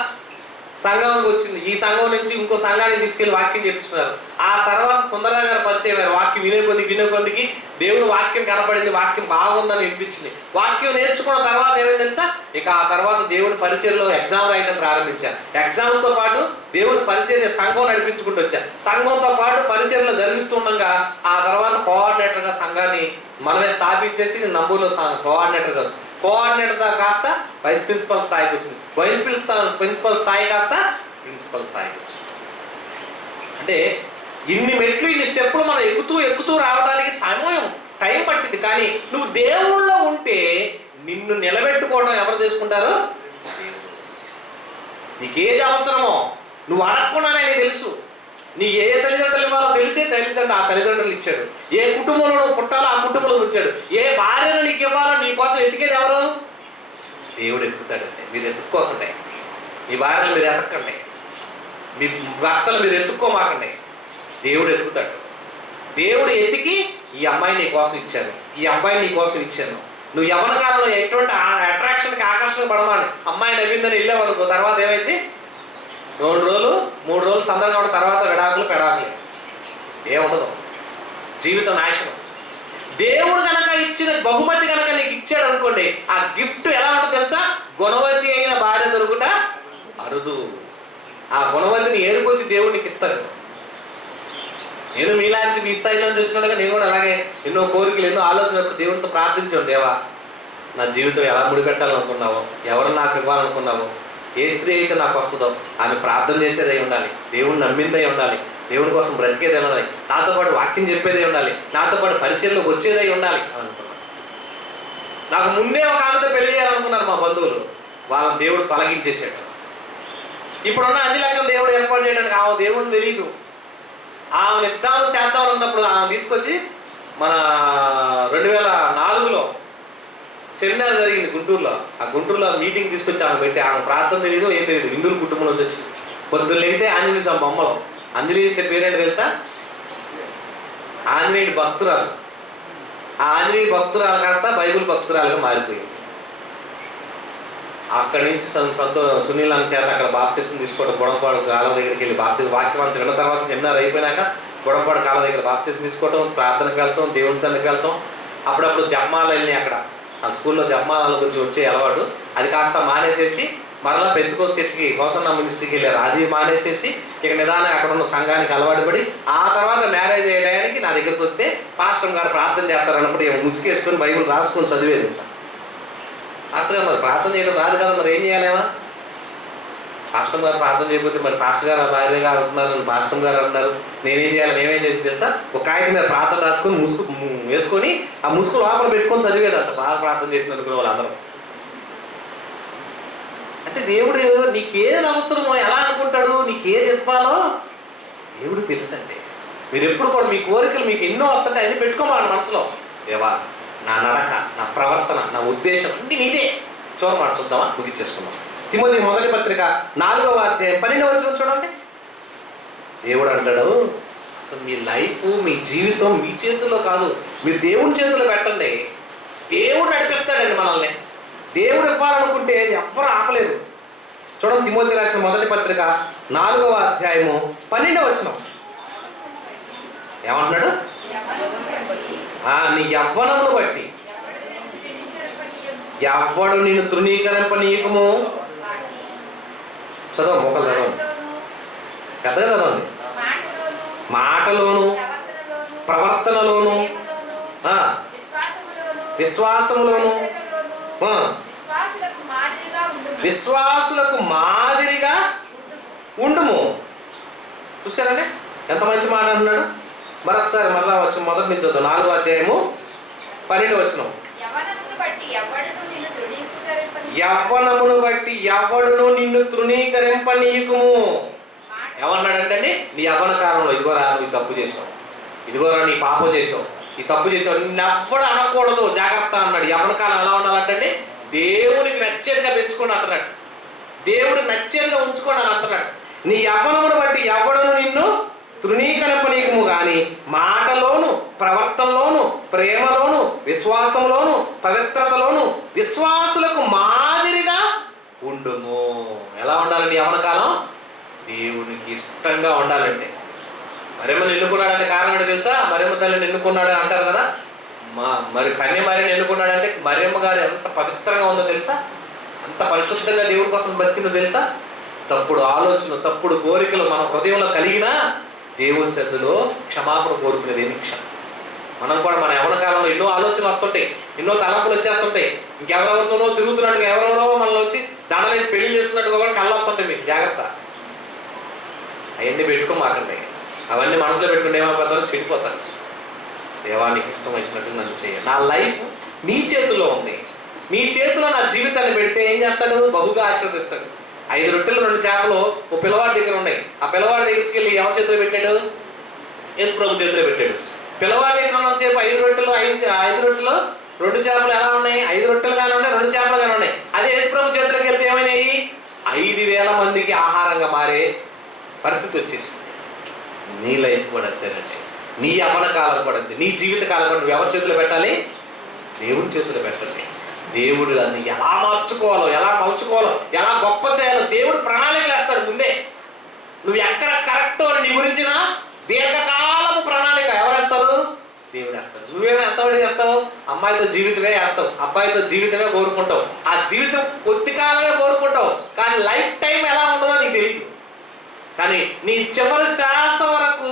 సంఘంకి వచ్చింది. ఈ సంఘం నుంచి ఇంకో సంఘానికి తీసుకెళ్ళి వాక్యం చెప్తున్నారు. ఆ తర్వాత సుందరరావు గారు పరిచయం అయ్యారు. వాక్యం వినే కొద్దికి దేవుని వాక్యం కనపడింది, వాక్యం బాగుందని వినిపించింది. వాక్యం నేర్చుకున్న తర్వాత ఏమైంది తెలుసా? ఇక ఆ తర్వాత దేవుని పరిచర్లో ఎగ్జామ్ రాయడం ప్రారంభించారు. ఎగ్జామ్స్తో పాటు దేవుని పరిచర్య సంఘం నడిపించుకుంటూ వచ్చారు. సంఘంతో పాటు పరిచర్యలో జరిగిస్తుండగా ఆ తర్వాత కోఆర్డినేటర్గా సంఘాన్ని మనమే స్థాపించేసి నంబూరులో కోఆర్డినేటర్గా వచ్చింది. కోఆర్డినేటర్గా కాస్త వైస్ ప్రిన్సిపల్ స్థాయికి వచ్చింది. ప్రిన్సిపల్ స్థాయి కాస్త ప్రిన్సిపల్ స్థాయికి వచ్చింది. అంటే ఇన్ని మెట్లు, ఇన్ని స్టెప్పులు మనం ఎక్కుతూ రావడానికి టైం పట్టింది. కానీ నువ్వు దేవుళ్ళో ఉంటే నిన్ను నిలబెట్టుకోవడం ఎవరు చేసుకుంటారు? నీకేది అవసరమో నువ్వు అడగకుండానే నీకు తెలుసు. నీ ఏ తల్లిదండ్రులు ఇవ్వాలో తెలిసే ఆ తల్లిదండ్రులు ఇచ్చాడు. ఏ కుటుంబంలో నువ్వు పుట్టాలో ఆ కుటుంబంలో ఉంచాడు. ఏ భార్యను నీకు ఇవ్వాలో నీ కోసం ఎతికేది ఎవరు? దేవుడు ఎత్తుకుతాడండి. మీరు ఎత్తుక్కోకండి. మీ భార్యను మీరు ఎతక్కండి, మీ భర్తలు మీరు ఎత్తుక్కోమాకండి. దేవుడు ఎత్తుకుతాడు. దేవుడు ఎతికి ఈ అమ్మాయిని నీ కోసం ఇచ్చాను, ఈ అబ్బాయిని నీ కోసం ఇచ్చాను. నువ్వు యవ్వన కాలంలో ఎటువంటి అట్రాక్షన్కి ఆకర్షణ పడమని అమ్మాయి నవ్విందని వెళ్ళావనుకో, తర్వాత ఏమైంది? 2 రోజులు 3 రోజులు సందర్గా ఉన్న తర్వాత పెడాకులు ఏముండదు, జీవితం నాశనం. దేవుడు కనుక ఇచ్చిన బహుమతి కనుక నీకు ఇచ్చాడు అనుకోండి, ఆ గిఫ్ట్ ఎలా ఉంటుంది తెలుసా? గుణవతి అయిన భార్య దొరుకుట అరుదు. ఆ గుణవతిని ఏరుకొచ్చి దేవుడు నీకు ఇస్తాడు. నేను మీలాంటి మీ స్థాయిలో నుంచి వచ్చినట్టుగా నేను కూడా అలాగే ఎన్నో కోరికలు, ఎన్నో ఆలోచనప్పుడు దేవుడితో ప్రార్థించాను. దేవా, నా జీవితం ఎలా ముడిపెట్టాలనుకున్నావో, ఎవరు నాకు ఇవ్వాలనుకున్నావో, ఏ స్త్రీ అయితే నాకు వస్తుందో ఆమె ప్రార్థన చేసేదై ఉండాలి, దేవుడిని నమ్మిందై ఉండాలి, దేవుని కోసం బ్రతికేదై ఉండాలి, నాతో పాటు వాక్యం చెప్పేదే ఉండాలి, నాతో పాటు పరిచయంలోకి వచ్చేదై ఉండాలి అని అనుకున్నాను. నాకు ముందే ఒక ఆమెతో పెళ్లి చేయాలనుకున్నారు మా బంధువులు. వాళ్ళని దేవుడు తొలగించేసాడు. ఇప్పుడున్న అంజలకం దేవుడు ఏర్పాటు చేయడానికి ఆమె దేవుడిని తెలియదు. ఆమె నిర్ధారణ చేద్దాం అన్నప్పుడు ఆమె తీసుకొచ్చి మన 2004లో సెమినార్ జరిగింది గుంటూరులో. ఆ గుంటూరులో మీటింగ్ తీసుకొచ్చి ఆమె పెట్టి, ఆమె ప్రార్థన తెలియదు, ఏం తెలియదు. హిందువుల కుటుంబం నుంచి వచ్చింది. పొద్దున్న లేకపోతే ఆంజనేయ స్వామి బొమ్మలు. ఆంజనేయ పేరేంటి తెలుసా? ఆంజనేయుడి భక్తురాలు. ఆ ఆంజనేయ భక్తురాలు కాస్త బైబిల్ భక్తురాలుగా మారిపోయింది. అక్కడి నుంచి సునీల్ అని చేత అక్కడ బాప్తిసం తీసుకోవడం, గొడవపాడు కాలం దగ్గరికి వెళ్ళి వాక్యం అంతా విన్న తర్వాత సెమినార్ అయిపోయినాక గొడవపాడు కాలం దగ్గర బాప్తిసం తీసుకోవడం, ప్రార్థనకు వెళ్తాం, దేవుని సన్నిధికి వెళ్తాం. అప్పుడప్పుడు జపమాలు వెళ్ళినాయి. అక్కడ ఆ స్కూల్లో జపమాల గురించి వచ్చే అలవాటు, అది కాస్త మానేసేసి మరలా పెంతుకోస్ చర్చికి హోసన్న మినిస్ట్రీకి వెళ్ళారు. అది మానేసేసి ఇక నిదానంగా అక్కడ ఉన్న సంఘానికి అలవాటు పడి ఆ తర్వాత మ్యారేజ్ అయ్యడానికి నా దగ్గరికి వస్తే పాస్టర్ గారు ప్రార్థన చేస్తారు అన్నప్పుడు ముసుగేసుకొని బైబిల్ రాసుకొని చదివేది. పాస్టర్ గారు మరి ప్రార్థన చేయడం రాదు కదా, మరి ఏం చేయాలేమా? పాస్టర్ గారు ప్రార్థన చేయకపోతే మరి పాస్టర్ గారు భార్య గారు అంటున్నారు, పాస్టర్ గారు అంటున్నారు, నేనేం చేయాలి? మేమేం చేసి తెలుసా, ఒక కాగితం మీద ప్రార్థన రాసుకొని ముసుగు వేసుకొని ఆ ముసుగు లోపల పెట్టుకొని చదివేదంట బాగా ప్రార్థన చేసినందుకు వాళ్ళందరూ. అంటే దేవుడు నీకేది అవసరమో ఎలా అనుకుంటాడు, నీకేది చెప్పాలో దేవుడు తెలుసండి. మీరు ఎప్పుడు కూడా మీ కోరికలు మీకు ఎన్నో వస్తుంటే అన్ని పెట్టుకోవాలి మనసులో. దేవా, నా నడక, నా ప్రవర్తన, నా ఉద్దేశం అన్ని నీదే చూడమాట. చూద్దామా, ముగించేసుకుందాం. తిమోతి మొదటి పత్రిక 4వ అధ్యాయం 12వ వచనం చూడండి. దేవుడు అంటాడు, అసలు మీ లైఫ్, మీ జీవితం మీ చేతుల్లో కాదు, మీరు దేవుని చేతుల్లో పెట్టండి. దేవుడు నడిపిస్తాడండి మనల్ని. దేవుడు ఇవ్వాలనుకుంటే ఎవ్వరు ఆపలేదు. చూడండి, తిమోతి రాసిన మొదటి పత్రిక 4వ అధ్యాయము 12వ వచనం ఏమంటున్నాడు? నీ యవ్వనమును బట్టి ఎవ్వడు నిన్ను తృణీకరింపనీయకము. చదవ, మొక్కలు చదవండి, పెద్దగా చదవండి. మాటలోను, ప్రవర్తనలోను, విశ్వాసములోను, విశ్వాసులకు మాదిరిగా ఉండుము. చూసారండి ఎంత మంచి మాట అంటున్నాడు. మరొకసారి మరలా వచ్చి మొదటి నుంచి వద్దాం. 4వ అధ్యాయము 12వ వచనం. యవ్వనమును బట్టి ఎవడును నిన్ను తృణీకరింపనీయకుము. ఏమన్నాడంటే, నీ యవ్వన కాలంలో ఇదిగోరా నువ్వు తప్పు చేసావు, ఇదిగోరా నీ పాపం చేసావు, ఈ తప్పు చేసావు, నిన్నెవ్వడు అనకూడదు, జాగ్రత్త అన్నాడు. యవ్వన కాలం ఎలా ఉండాలంటే దేవునికి నచ్చేదిగా పెంచుకోండి అంటున్నాడు. దేవుడికి నచ్చేదిగా ఉంచుకోండి అని అంటున్నాడు. నీ యవ్వనమును బట్టి ఎవడును నిన్ను తృణీకరింపనీయకుము గాని మాటలోను, ప్రవర్తనలోను, ప్రేమలోను, విశ్వాసంలోను, పవిత్రతలోను విశ్వాసులకు మాదిరిగా ఉండుము. ఎలా ఉండాలండి యవ్వన కాలం? దేవునికి ఇష్టంగా ఉండాలంటే. మరేమో ఎన్నుకున్నాడంటే కారణం ఏంటో తెలుసా? మరేమో తల్లిని ఎన్నుకున్నాడని అంటారు కదా. మరి కన్యమరిని ఎన్నుకున్నాడంటే మరియమ్మ గారు ఎంత పవిత్రంగా ఉందో తెలుసా? అంత పరిశుద్ధంగా దేవుడి కోసం బతికిందో తెలుసా? తప్పుడు ఆలోచన, తప్పుడు కోరికలు మన హృదయంలో కలిగినా దేవుని సన్నిధిలో క్షమాపణ కోరుకునేది క్షమ. మనం కూడా మన యవ్వన కాలంలో ఎన్నో ఆలోచనలు వస్తుంటాయి, ఎన్నో తలంపులు వచ్చేస్తుంటాయి. ఇంకెవరెవరితోనో తిరుగుతున్నట్టుగా, ఎవరెవరో మనల్ని వచ్చి దండలేసి పెళ్లి చేస్తున్నట్టుగా కూడా కళ్ళు వస్తుంటాయి. మీకు జాగ్రత్త, అవన్నీ పెట్టుకోమాకండి. అవన్నీ మనసులో పెట్టుకుంటే ఏమైపోతారో చెడిపోతారు. దేవానికి ఇష్టం వచ్చినట్టు నన్ను చేయాలి. నా లైఫ్ మీ చేతుల్లో ఉంది. మీ చేతిలో నా జీవితాన్ని పెడితే ఏం చేస్తాడు? బహుగా ఆశీర్వదిస్తాడు. 5 రొట్టెలు 2 చేపలు ఓ పిల్లవాడి దగ్గర ఉన్నాయి. ఆ పిల్లవాడి దగ్గరికి వెళ్ళి ఎవరి చేతిలో పెట్టాడు? యేసు ప్రభు చేతిలో పెట్టాడు. పిల్లవాడి దగ్గర ఉన్నంతసేపు 5 రొట్టెలు 2 చేపలు ఎలా ఉన్నాయి? 5 రొట్టెలుగానే ఉన్నాయి, 2 చేపలుగానే ఉన్నాయి. అదే యేసు ప్రభు చేతిలోకి వెళ్తే ఏమైనాయి? 5,000 మందికి ఆహారంగా మారే పరిస్థితి వచ్చేసింది. నీ లైఫ్ కూడా అంతేనండి. నీ యవ్వన కాలం కూడా అంతే. నీ జీవిత కాలం కూడా నువ్వు ఎవరి చేతిలో పెట్టాలి? దేవుడి చేతిలో పెట్టండి. దేవుడు దాన్ని ఎలా మార్చుకోవాలో, ఎలా మలుచుకోవాలో, ఎలా గొప్ప చేయాలో దేవుడు ప్రణాళికలు వేస్తాడు ముందే. నువ్వు ఎక్కడ కరెక్టో అని నీ గురించిన దీర్ఘకాలము ప్రణాళిక ఎవరు వేస్తారు? దేవుడు వేస్తాడు. నువ్వేమో ఎంతవరకు చేస్తావు? అమ్మాయితో జీవితమే వేస్తావు, అబ్బాయితో జీవితమే కోరుకుంటావు. ఆ జీవితం కొద్ది కాలమే కోరుకుంటావు, కానీ లైఫ్ టైం ఎలా ఉంటుందో నీకు తెలియదు. కానీ నీ చివరి శ్వాస వరకు,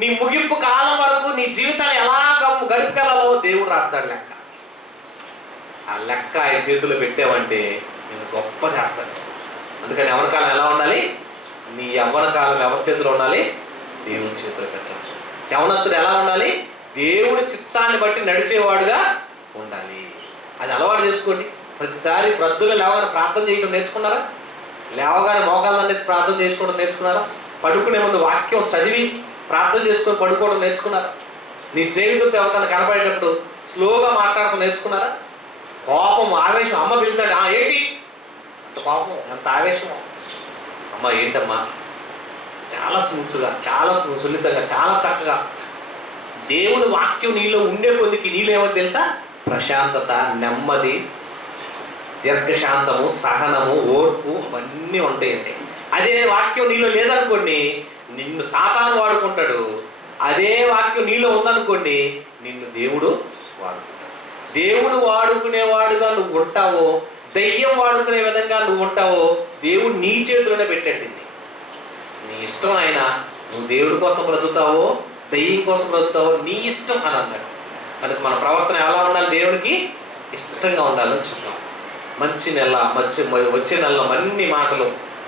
నీ ముగింపు కాలం వరకు నీ జీవితాన్ని ఎలా గడిపెళ్ళాలో దేవుడు రాస్తాడు లెక్క. ఆ లెక్క ఆయన చేతుల్లో పెట్టావంటే నేను గొప్ప చేస్తాను. అందుకని యవ్వన కాలం ఎలా ఉండాలి? నీ యవ్వన కాలం ఎవరి చేతిలో ఉండాలి? దేవుడి చేతిలో పెట్టాలి. యవ్వనస్తుడు ఎలా ఉండాలి? దేవుడి చిత్తాన్ని బట్టి నడిచేవాడుగా ఉండాలి. అది అలవాటు చేసుకోండి. ప్రతిసారి ప్రొద్దున లేవగానే ప్రార్థన చేయడం నేర్చుకున్నారా? లేవగానే మోకాళ్ళ అనేసి ప్రార్థన చేసుకోవడం నేర్చుకున్నారా? పడుకునే ముందు వాక్యం చదివి ప్రార్థన చేసుకొని పడుకోవడం నేర్చుకున్నారా? నీ స్నేహితులతో ఎవరికైనా కనపడేటప్పుడు స్లోగా మాట్లాడటం నేర్చుకున్నారా? కోపం, ఆవేశం, అమ్మ పిలుస్తాడు, ఏంటి అంత కోపం, అంత ఆవేశం, అమ్మ ఏంటమ్మా, చాలా స్మూత్గా, చాలా సున్నితంగా, చాలా చక్కగా దేవుడి వాక్యం నీలో ఉండే కొద్దికి నీళ్ళేమో తెలుసా? ప్రశాంతత, నెమ్మది, దీర్ఘశాంతము, సహనము, ఓర్పు అవన్నీ ఉంటాయండి. అదే వాక్యం నీలో లేదనుకోండి నిన్ను సాతాను వాడుకుంటాడు. అదే వాక్యం నీలో ఉందనుకోండి నిన్ను దేవుడు వాడుకుంటాడు. దేవుడు వాడుకునేవాడుగా నువ్వు ఉంటావో, దెయ్యం వాడుకునే విధంగా నువ్వు ఉంటావో దేవుడు నీ చేతిలోనే పెట్టేటింది. నీ ఇష్టం ఆయన, నువ్వు దేవుడి కోసం బ్రతుకుతావో దెయ్యం కోసం బ్రతుకుతావో నీ ఇష్టం అని అన్నాడు. అందుకు మన ప్రవర్తన ఎలా ఉండాలి? దేవుడికి ఇష్టంగా ఉండాలని చూద్దాం. మంచి నెల వచ్చే నెలలో మరిన్ని మాటలు,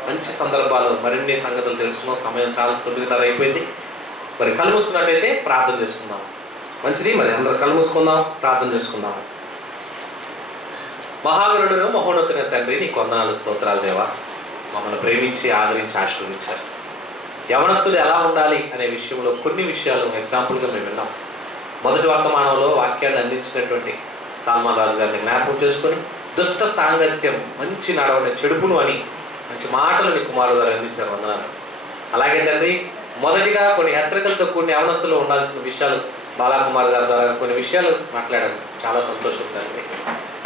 మంచి సందర్భాలు, మరిన్ని సంగతులు తెలుసుకున్నాం. సమయం చాలా 9:30 అయిపోయింది. మరి కళ్ళు మూసుకున్నట్టయితే ప్రార్థన చేసుకుందాం. మంచిది. మరి అందరూ కళ్ళు మూసుకుందాం, ప్రార్థన చేసుకుందాం. మహాగణుడును మహోన్నతుని తండ్రి, నీ కొందనాలు, స్తోత్రాలు దేవా. మమ్మల్ని ప్రేమించి ఆదరించి ఆశీర్వదించారు. యవనస్తుడు ఎలా ఉండాలి అనే విషయంలో కొన్ని విషయాలు ఎగ్జాంపుల్గా మేము విన్నాం. మొదటి వర్తమానంలో వాక్యాన్ని అందించినటువంటి సల్మాన్ రాజు గారిని జ్ఞాపకం చేసుకొని దుష్ట సాంగత్యం, మంచి నడవని చెడుపును అని మంచి మాటలు నీ కుమారుడు గారు అందించారు. వందనాలు. అలాగే తండ్రి, మొదటిగా కొన్ని హెచ్చరికలతో కూడిన యవనస్తులు ఉండాల్సిన విషయాలు బాలాకుమార్ గారి ద్వారా కొన్ని విషయాలు మాట్లాడారు. చాలా సంతోషం తండ్రి.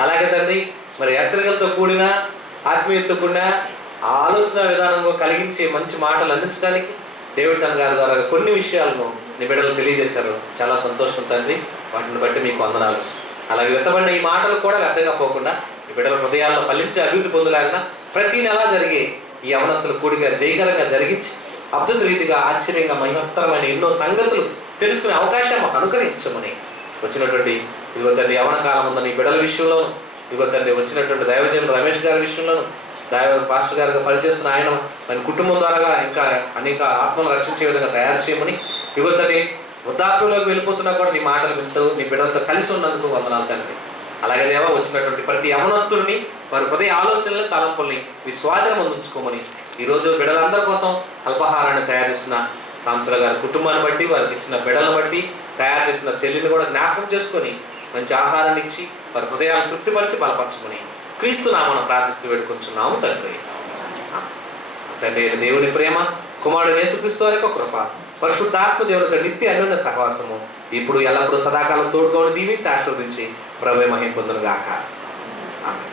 అలాగే తండ్రి, మరి హెచ్చరికలతో కూడిన ఆత్మీయతతో కూడిన ఆలోచన విధానంగా కలిగించే మంచి మాటలు అందించడానికి డేవిడ్ సన్ గారి ద్వారా కొన్ని విషయాలను నీ బిడ్డలు తెలియజేశారు. చాలా సంతోషం తండ్రి. వాటిని బట్టి మీకు వందనాలు. అలాగే వెతబడిన ఈ మాటలు కూడా వ్యర్థంగా పోకుండా ఈ బిడ్డల హృదయాల్లో ఫలించి అభివృద్ధి పొందలేక ప్రతి నెల జరిగే ఈ యవనస్తుల కూడిక జయకరంగా జరిగించి అద్భుత రీతిగా ఆశ్చర్యంగా మహత్తరమైన ఎన్నో సంగతులు తెలుసుకునే అవకాశం మాకు అనుగ్రహించమని వచ్చినటువంటి ఇదిగో తండ్రి యవన కాలం ఉందని ఈ బిడ్డల విషయంలోను, ఇదిగో తండ్రి వచ్చినటువంటి దైవజనులు రమేష్ గారి విషయంలోను, పాస్టర్ గారిగా పనిచేస్తున్న ఆయన మన కుటుంబం ద్వారా ఇంకా అనేక ఆత్మలు రక్షించే విధంగా తయారు చేయమని, ఇదిగో తండ్రి వృద్ధాప్యంలోకి వెళ్ళిపోతున్నా కూడా నీ మాటలు వింటూ నీ బిడ్డలతో కలిసి ఉన్నందుకు వందనాలు తండ్రి. అలాగే దేవా, వచ్చినటువంటి ప్రతి యవనస్తుడిని వారి హృదయ ఆలోచనలు, తలంపుల్ని మీ స్వాధీనం అందించుకోమని ఈరోజు బిడ్డలందరి కోసం అల్పాహారాన్ని తయారు చేసిన సాంసర గారి కుటుంబాన్ని బట్టి, వారికి ఇచ్చిన బిడ్డలను బట్టి, తయారు చేసిన చెల్లిని కూడా జ్ఞాపకం చేసుకొని మంచి ఆహారాన్ని ఇచ్చి వారి హృదయాలను తృప్తిపరిచి బలపరచమని క్రీస్తు నామమున ప్రార్థిస్తూ వేడుకొంచున్నాము తండ్రి. తండ్రి దేవుని ప్రేమ, కుమారుడు యేసుక్రీస్తు వారి యొక్క కృప, పరిశుద్ధాత్మ దేవుని యొక్క నిత్య అన్యోన్య సహవాసము ఇప్పుడు ఎల్లప్పుడూ సదాకాలం తోడుకొని దీవించి ఆశీర్వదించి ప్రభువే మహిమ పొందును గాక. ఆమేన్.